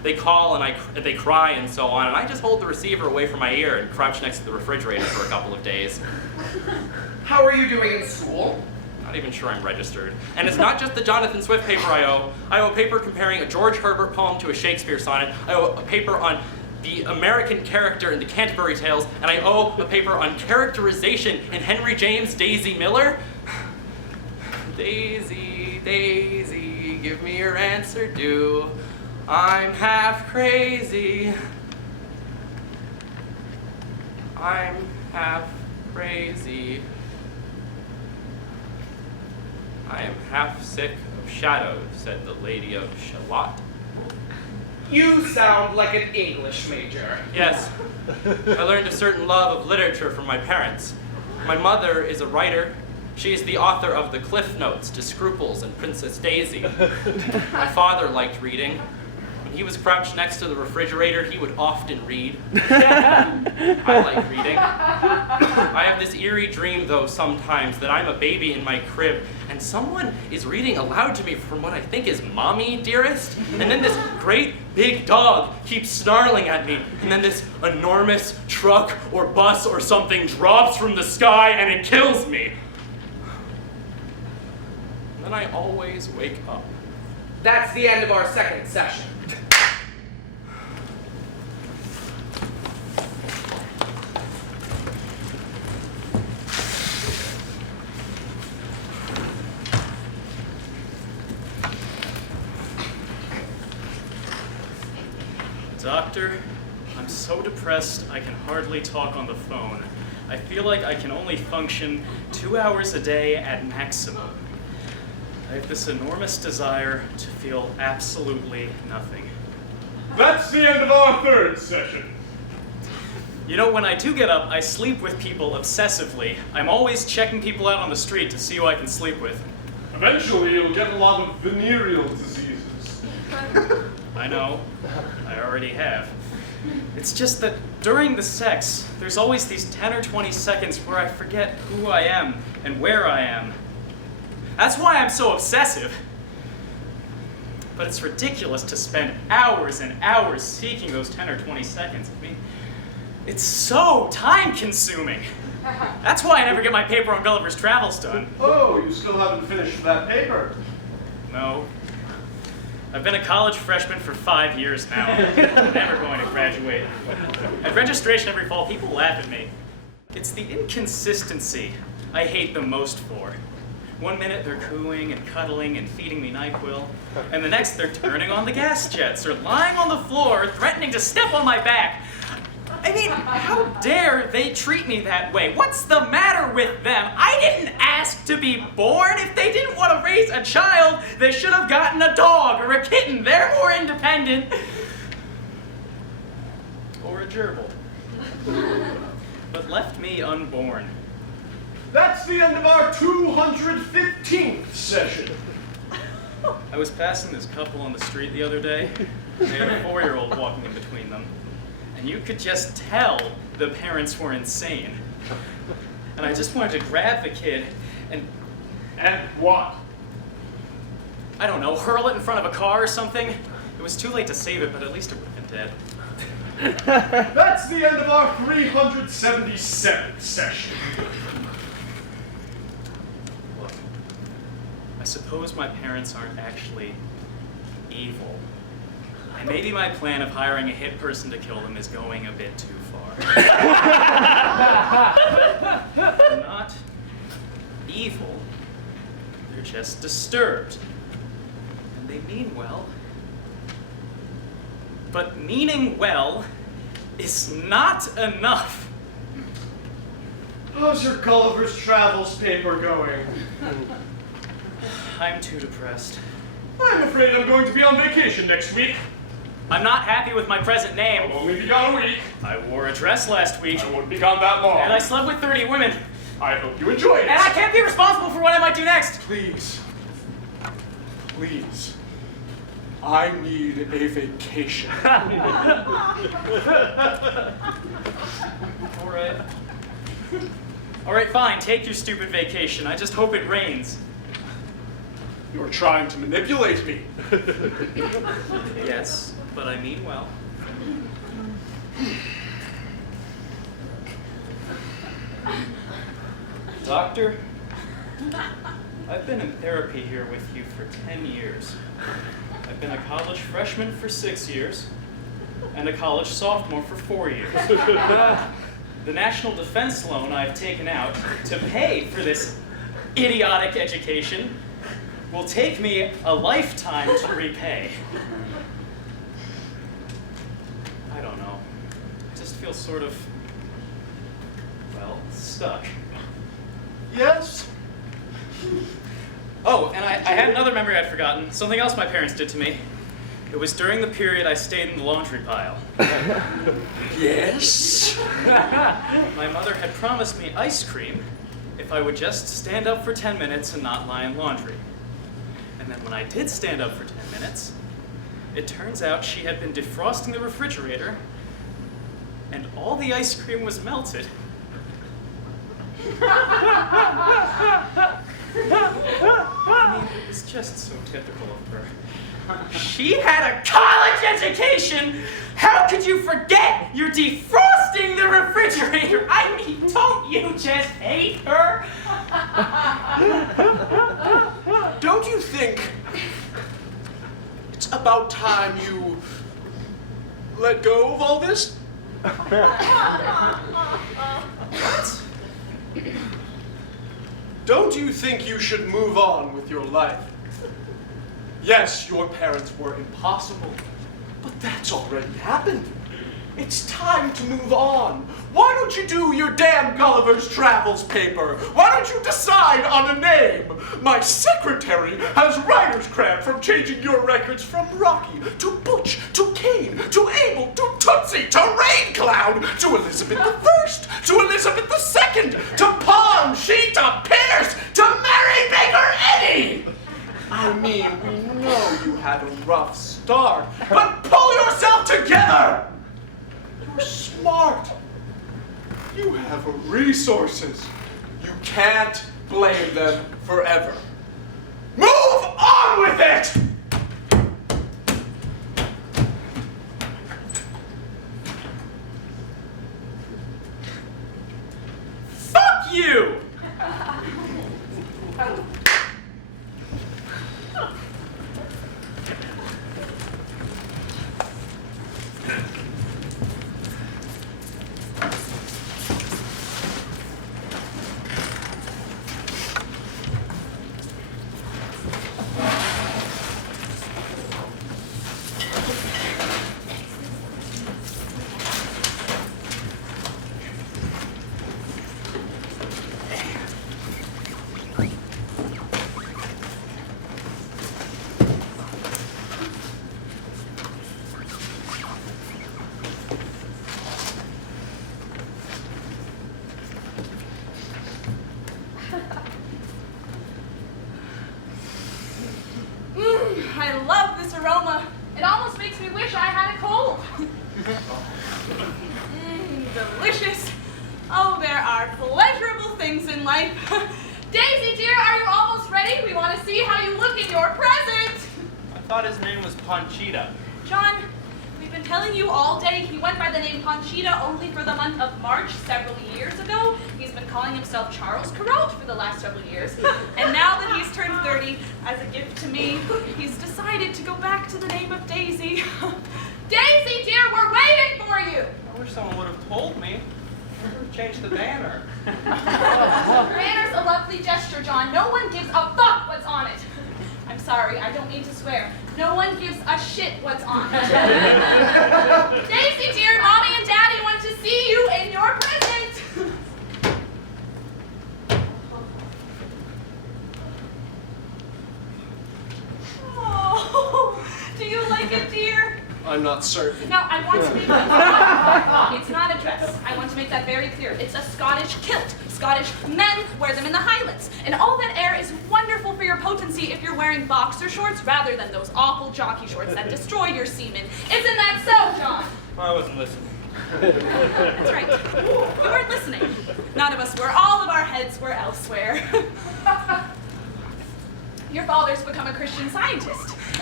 They call and they cry and so on, and I just hold the receiver away from my ear and crouch next to the refrigerator for a couple of days. How are you doing in school? Not even sure I'm registered. And it's not just the Jonathan Swift paper I owe. I owe a paper comparing a George Herbert poem to a Shakespeare sonnet. I owe a paper on the American character in the Canterbury Tales, and I owe a paper on characterization in Henry James' Daisy Miller. Daisy, Daisy, give me your answer due. I'm half crazy. I'm half crazy. I am half sick of shadows, said the Lady of Shalott. You sound like an English major. Yes, I learned a certain love of literature from my parents. My mother is a writer. She is the author of the Cliff Notes to Scruples and Princess Daisy. My father liked reading. When he was crouched next to the refrigerator, he would often read. I like reading. I have this eerie dream, though, sometimes, that I'm a baby in my crib, and someone is reading aloud to me from what I think is Mommy, Dearest. And then this great big dog keeps snarling at me, and then this enormous truck or bus or something drops from the sky and it kills me. And then I always wake up. That's the end of our second session. Doctor, I'm so depressed I can hardly talk on the phone. I feel like I can only function 2 hours a day at maximum. I have this enormous desire to feel absolutely nothing. That's the end of our third session. You know, when I do get up, I sleep with people obsessively. I'm always checking people out on the street to see who I can sleep with. Eventually, you'll get a lot of venereal diseases. I know. I already have. It's just that during the sex, there's always these 10 or 20 seconds where I forget who I am and where I am. That's why I'm so obsessive. But it's ridiculous to spend hours and hours seeking those 10 or 20 seconds. I mean, it's so time-consuming. That's why I never get my paper on Gulliver's Travels done. Oh, you still haven't finished that paper. No. I've been a college freshman for 5 years now. I'm never going to graduate. At registration every fall, people laugh at me. It's the inconsistency I hate the most for. 1 minute they're cooing and cuddling and feeding me NyQuil, and the next they're turning on the gas jets or lying on the floor threatening to step on my back. I mean, how dare they treat me that way? What's the matter with them? I didn't ask to be born. If they didn't want to raise a child, they should have gotten a dog or a kitten. They're more independent. Or a gerbil. But left me unborn. That's the end of our 215th session. I was passing this couple on the street the other day. They had a 4-year-old walking in between them. And you could just tell the parents were insane. And I just wanted to grab the kid and... And what? I don't know, hurl it in front of a car or something. It was too late to save it, but at least it would have been dead. That's the end of our 377th session. Look, I suppose my parents aren't actually evil. And maybe my plan of hiring a hit person to kill them is going a bit too far. They're not evil. They're just disturbed. And they mean well. But meaning well is not enough. How's your Gulliver's Travels paper going? I'm too depressed. I'm afraid I'm going to be on vacation next week. I'm not happy with my present name. I'll only be gone a week. I wore a dress last week. I won't be gone that long. And I slept with 30 women. I hope you enjoyed it. And I can't be responsible for what I might do next. Please. Please. I need a vacation. All right, fine. Take your stupid vacation. I just hope it rains. You're trying to manipulate me. Yes. but I mean well. Doctor, I've been in therapy here with you for 10 years. I've been a college freshman for 6 years, and a college sophomore for 4 years. The national defense loan I've taken out to pay for this idiotic education will take me a lifetime to repay. I don't know. I just feel sort of, well, stuck. Yes? Oh, and I had another memory I'd forgotten. Something else my parents did to me. It was during the period I stayed in the laundry pile. Yes? My mother had promised me ice cream if I would just stand up for 10 minutes and not lie in laundry. And then when I did stand up for 10 minutes, it turns out she had been defrosting the refrigerator and all the ice cream was melted. I mean, it was just so typical of her. She had a college education! How could you forget you're defrosting the refrigerator? I mean, don't you just hate her? Don't you think it's about time you let go of all this? What? Don't you think you should move on with your life? Yes, your parents were impossible, but that's already happened. It's time to move on. Why don't you do your damn Gulliver's Travels paper? Why don't you decide on a name? My secretary has writer's cramp from changing your records from Rocky to Butch to Kane to Abel to Tootsie to Rain Cloud to Elizabeth I to Elizabeth II to Palm Sheeta Pierce to Mary Baker Eddy. I mean, we know you had a rough start, but pull yourself together! You're smart. You have resources. You can't blame them forever. Move on with it! Fuck you! I love this aroma. It almost makes me wish I had a cold. Delicious. Oh, there are pleasurable things in life. Daisy, dear, are you almost ready? We want to see how you look in your present. I thought his name was Panchita. John, we've been telling you all day he went by the name Panchita only for the month of March several years ago. He's been calling himself Charles Carrault for the last several years. And now that he's turned 30, as a gift to me, he's decided to go back to the name of Daisy. Daisy, dear, we're waiting for you. I wish someone would have told me. Change the banner. Banner's a lovely gesture, John. No one gives a fuck what's on it. I'm sorry, I don't mean to swear. No one gives a shit what's on it. Daisy, dear, Mommy and Daddy want to see you in your present. Oh, do you like it, dear? I'm not certain. Now, I want to make it's not a dress. I want to make that very clear. It's a Scottish kilt. Scottish men wear them in the Highlands. And all that air is wonderful for your potency if you're wearing boxer shorts rather than those awful jockey shorts that destroy your semen. Isn't that so, John? I wasn't listening. That's right. You weren't listening. None of us were. All of our heads were elsewhere. Your father's become a Christian Scientist, and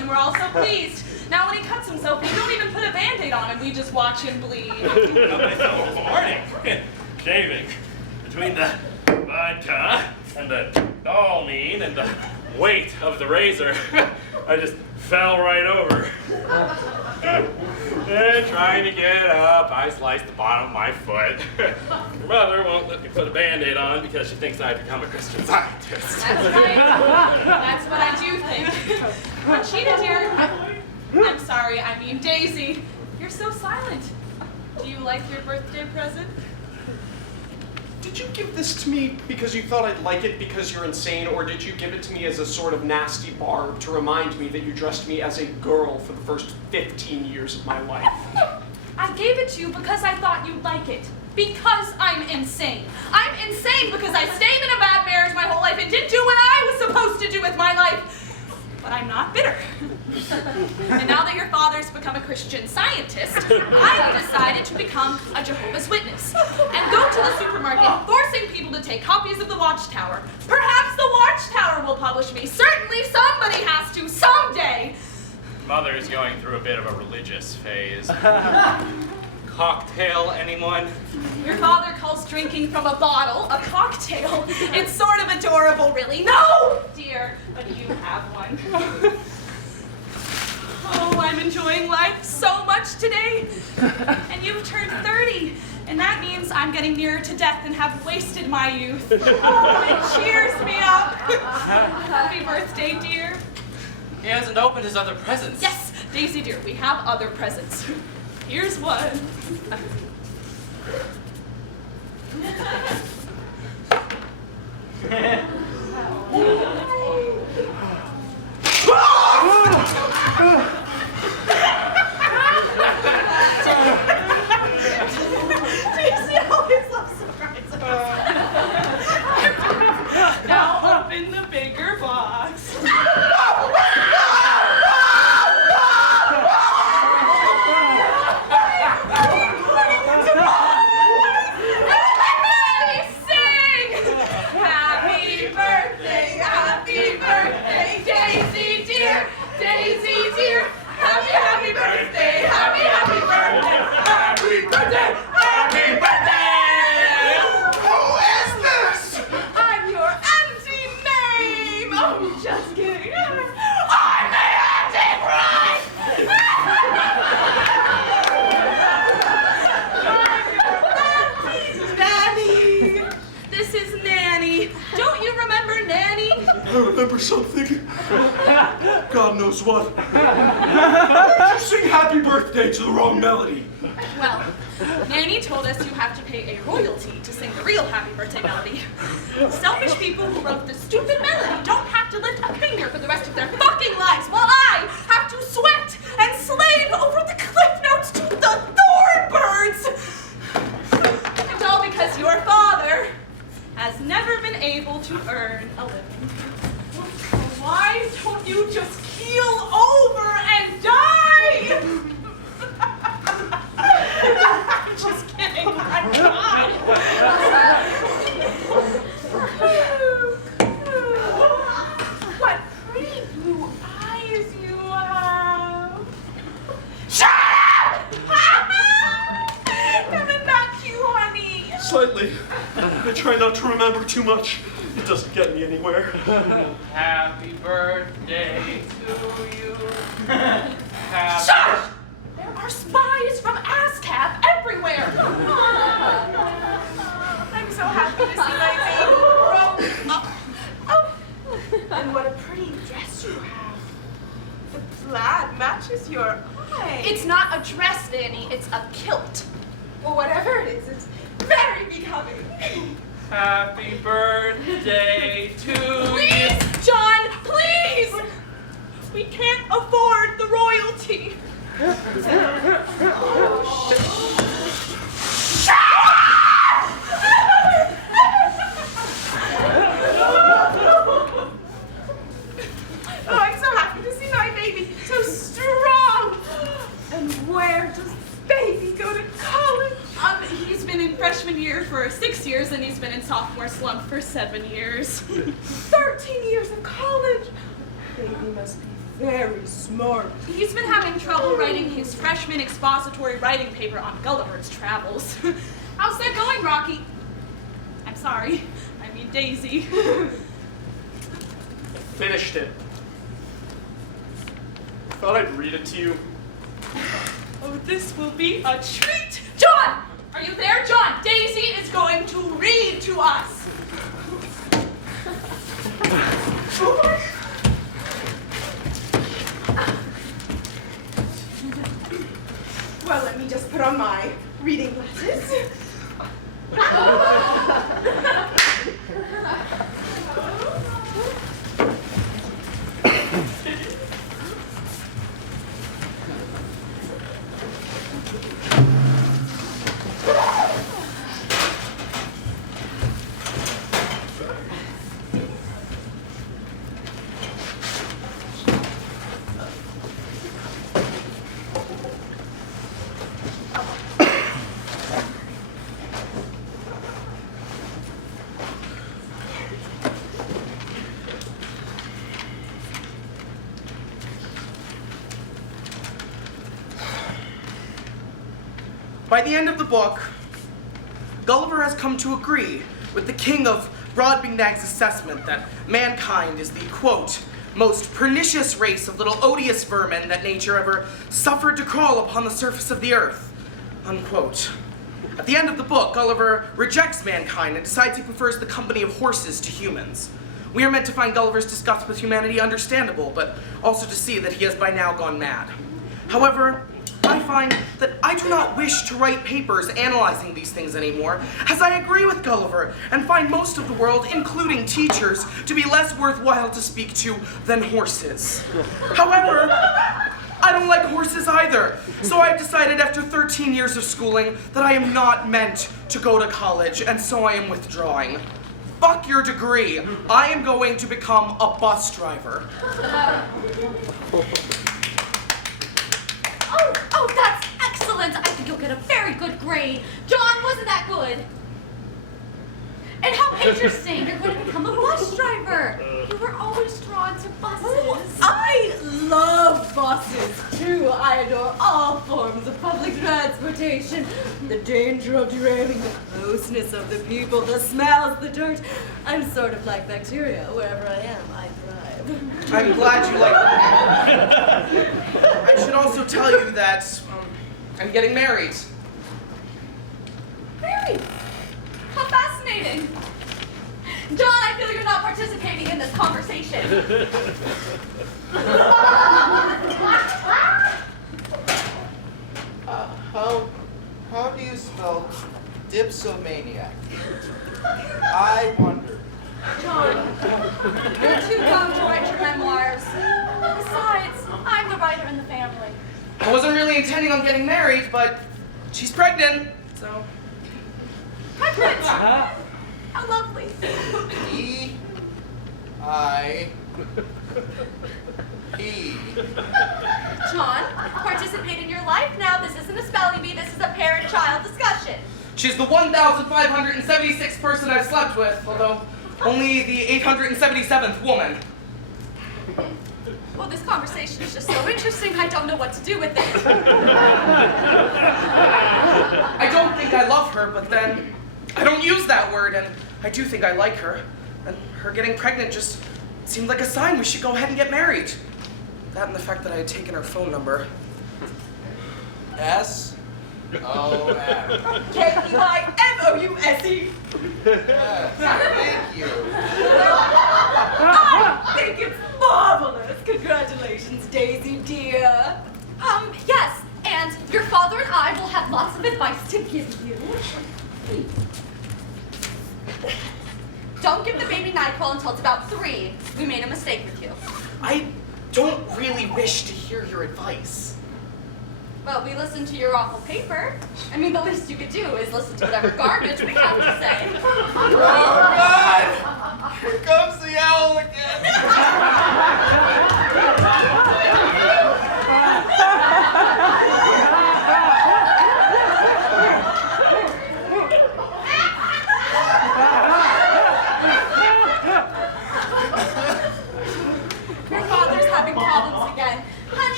and we're all so pleased. Now when he cuts himself, we don't even put a Band-Aid on him. We just watch him bleed. Myself this morning, shaving between the vodka and the Dalmine and the weight of the razor. I just fell right over. And trying to get up, I sliced the bottom of my foot. Your mother won't let me put a Band-Aid on because she thinks I've become a Christian Scientist. That's right. That's what I do think. Conchita, dear, I'm sorry, I mean Daisy. You're so silent. Do you like your birthday present? Did you give this to me because you thought I'd like it because you're insane, or did you give it to me as a sort of nasty barb to remind me that you dressed me as a girl for the first 15 years of my life? I gave it to you because I thought you'd like it. Because I'm insane. I'm insane because I stayed in a bad marriage my whole life and didn't do what I was supposed to do with my life. But I'm not bitter. And now that your father's become a Christian Scientist, I've decided to become a Jehovah's Witness and go to the supermarket forcing people to take copies of the Watchtower. Perhaps the Watchtower will publish me. Certainly somebody has to someday. Mother's going through a bit of a religious phase. Cocktail, anyone? Your father calls drinking from a bottle a cocktail. It's sort of adorable, really. No, dear, but you have one. Oh, I'm enjoying life so much today. And you've turned 30, and that means I'm getting nearer to death and have wasted my youth. Oh, it cheers me up. Happy birthday, dear. He hasn't opened his other presents. Yes, Daisy, dear, we have other presents. Here's one. Daisy always loves surprises. Now open the bigger box. I remember something. God knows what. Did you sing happy birthday to the wrong melody? Well, Nanny told us you have to pay a royalty to sing the real happy birthday melody. Selfish people who wrote the stupid melody don't have to lift a finger for the rest of their fucking lives, while I have to sweat and slave over the cliff notes to the thornbirds. And all because your father has never been able to earn a living. Why don't you just keel over and die? I'm just kidding. I'm not. What pretty blue eyes you have. Shut up! Coming back to you, honey. Slightly. I try not to remember too much. It doesn't get me anywhere. Happy birthday to you. Shush! There are spies from ASCAP everywhere. I'm so happy to see my baby grow up. Oh, and what a pretty dress you have. The plaid matches your eyes. It's not a dress, Nanny. It's a kilt. Well, whatever it is, it's very becoming. Happy birthday to you. Please, John, please! We can't afford the royalty. Oh, I'm so happy to see my baby, so strong. And where does baby go to college? He's been in freshman year for 6 years, and he's been in sophomore slump for 7 years. 13 years of college. Baby must be very smart. He's been having trouble writing his freshman expository writing paper on Gulliver's travels. How's that going, Rocky? I'm sorry. I mean Daisy. Finished it. Thought I'd read it to you. Oh, this will be a treat! John! Are you there, John? Daisy is going to read to us. Well, let me just put on my reading glasses. By the end of the book, Gulliver has come to agree with the king of Broadbingnag's assessment that mankind is the, quote, most pernicious race of little odious vermin that nature ever suffered to crawl upon the surface of the earth, unquote. At the end of the book, Gulliver rejects mankind and decides he prefers the company of horses to humans. We are meant to find Gulliver's disgust with humanity understandable, but also to see that he has by now gone mad. However, I find that I do not wish to write papers analyzing these things anymore, as I agree with Gulliver and find most of the world, including teachers, to be less worthwhile to speak to than horses. However, I don't like horses either, so I've decided after 13 years of schooling that I am not meant to go to college, and so I am withdrawing. Fuck your degree. I am going to become a bus driver. Oh, that's excellent. I think you'll get a very good grade. John, wasn't that good? And how interesting. You're going to become a bus driver. You were always drawn to buses. Oh, I love buses, too. I adore all forms of public transportation. The danger of derailing, the closeness of the people, the smells, the dirt. I'm sort of like bacteria. Wherever I am, I thrive. I'm glad you like them. I should also tell you that I'm getting married. Married? How fascinating. John, I feel you're not participating in this conversation. How do you spell dipsomaniac? I wonder. John, you're too young to write your memoirs. Besides, I'm the writer in the family. I wasn't really intending on getting married, but she's pregnant, so. Pregnant! How lovely. E-I-P. John, participate in your life now. This isn't a spelling bee, this is a parent-child discussion. She's the 1,576th person I've slept with, although only the 877th woman. Well, this conversation is just so interesting, I don't know what to do with it. I don't think I love her, but then I don't use that word, and I do think I like her. And her getting pregnant just seemed like a sign we should go ahead and get married. That and the fact that I had taken her phone number. S-O-M. K-E-I-M-O-U-S-E. Yes, thank you. I think it's marvelous. Congratulations, Daisy dear. Yes, and your father and I will have lots of advice to give you. Don't give the baby NyQuil until it's about 3. We made a mistake with you. I don't really wish to hear your advice. Well, we listened to your awful paper. I mean, the least you could do is listen to whatever garbage we have to say. Oh, God! Here comes the owl again. Your father's having problems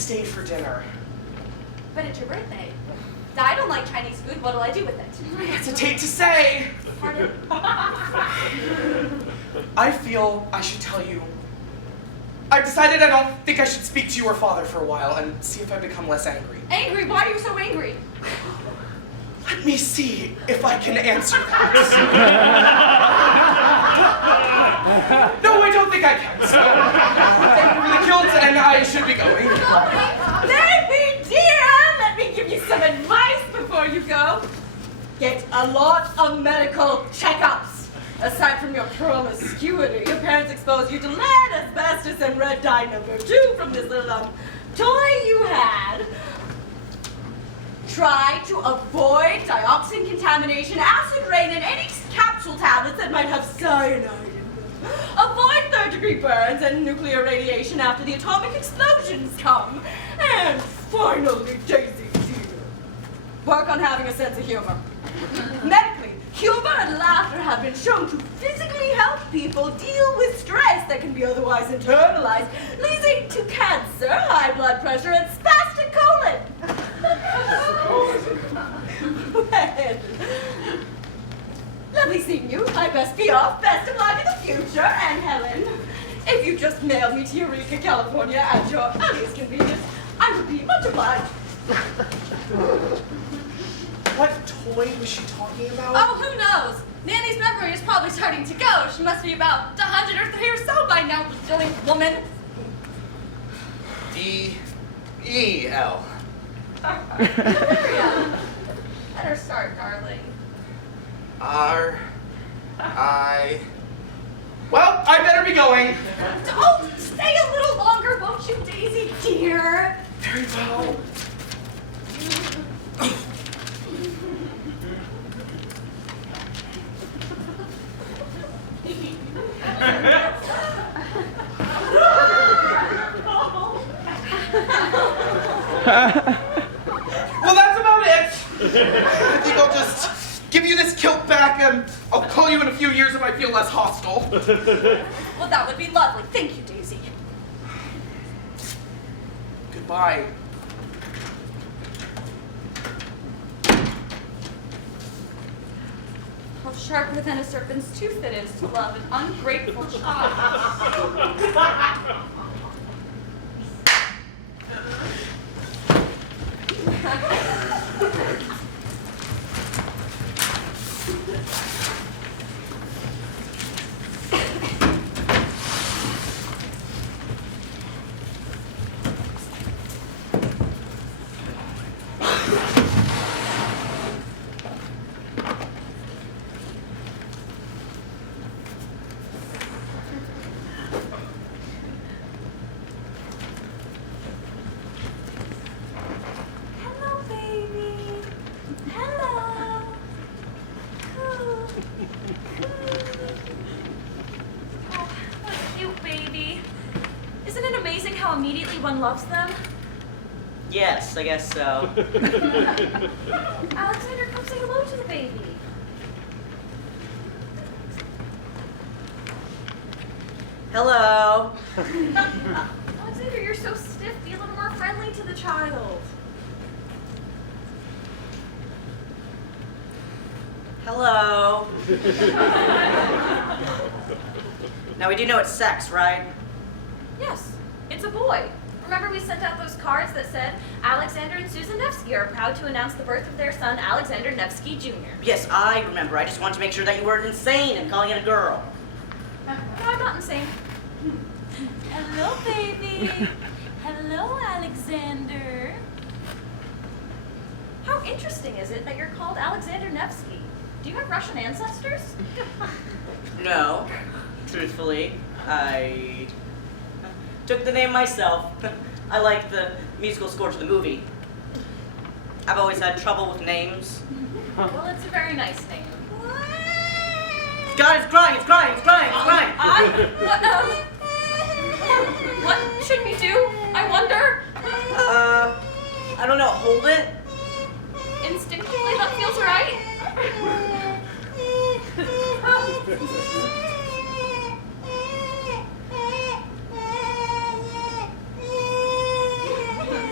stayed for dinner. But it's your birthday. I don't like Chinese food. What'll I do with it? I hesitate to say. Pardon? I feel I should tell you. I've decided I don't think I should speak to your father for a while and see if I become less angry. Angry? Why are you so angry? Let me see if I can answer that. No, I don't think I can. So, thank you for the kilt, and I should be going. Baby dear, let me give you some advice before you go. Get a lot of medical checkups. Aside from your promiscuity, your parents exposed you to lead, asbestos, and red dye number 2 from this little toy you had. Try to avoid dioxin contamination, acid rain, and any capsule tablets that might have cyanide in them. Avoid third-degree burns and nuclear radiation after the atomic explosions come. And finally, Daisy dear, work on having a sense of humor. Medically, humor and laughter have been shown to physically help people deal with stress that can be otherwise internalized, leading to cancer, high blood pressure, and spastic colon. Well, lovely seeing you. I best be off. Best of luck in the future. And Helen, if you just mail me to Eureka, California at your earliest convenience, I would be much obliged. What toy was she talking about? Oh, who knows? Nanny's memory is probably starting to go. She must be about 103 or so by now, silly woman. D-E-L. Better start, darling. R-I... Well, I better be going. Oh, stay a little longer, won't you, Daisy dear? Very well. Well, that's about it. I think I'll just give you this kilt back and I'll call you in a few years if I feel less hostile. Well, that would be lovely. Thank you, Daisy. Goodbye. How sharper than a serpent's tooth it is to love an ungrateful child. Hello, baby. Hello. Coo. Oh, what a cute baby. Isn't it amazing how immediately one loves them? Yes, I guess so. Alexander, come say hello to the baby. Hello. Alexander, you're so stiff. Be a little more friendly to the child. Hello. Now we do know it's sex, right? Yes, it's a boy. Remember we sent out those cards that said, Alexander and Susan Nevsky are proud to announce the birth of their son, Alexander Nevsky Jr. Yes, I remember. I just wanted to make sure that you weren't insane and calling it a girl. No, I'm not insane. Hello, baby. Hello, Alexander. How interesting is it that you're called Alexander Nevsky? Do you have Russian ancestors? No. Truthfully, I took the name myself. I like the musical score to the movie. I've always had trouble with names. Well, it's a very nice name. God, it's crying, it's crying, it's crying, it's crying. What should we do? I wonder. I don't know, hold it? Instinctively, that feels right.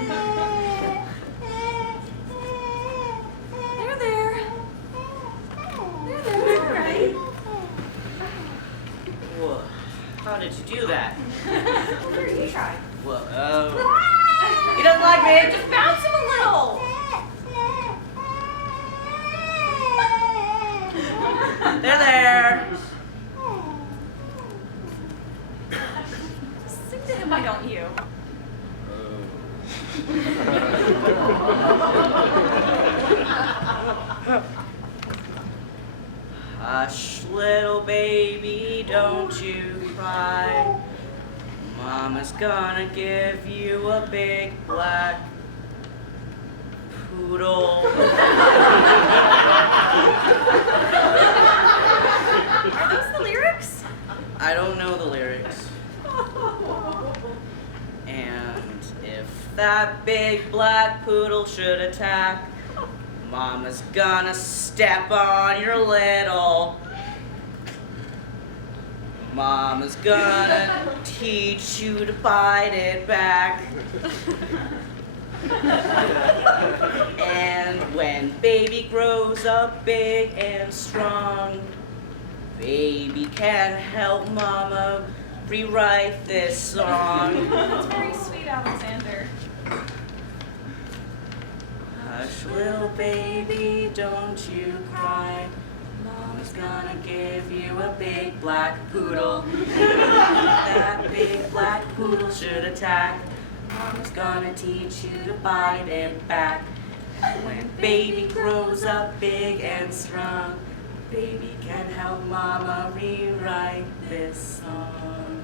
Whoa. How did you do that? Here, you try. Whoa. He doesn't like me. Just bounce him a little. There. Sing to him, why don't you? Hush, little baby, don't you cry. Mama's gonna give you a big black poodle. Are those the lyrics? I don't know the lyrics. And if that big black poodle should attack, Mama's gonna step on your little. Mama's gonna teach you to bite it back. And when baby grows up big and strong, baby can help Mama rewrite this song. That's very sweet, Alexander. Hush, little baby, don't you cry. Mama's gonna give you a big black poodle. If that big black poodle should attack, Mama's gonna teach you to bite it back. When baby grows up big and strong, baby can help Mama rewrite this song.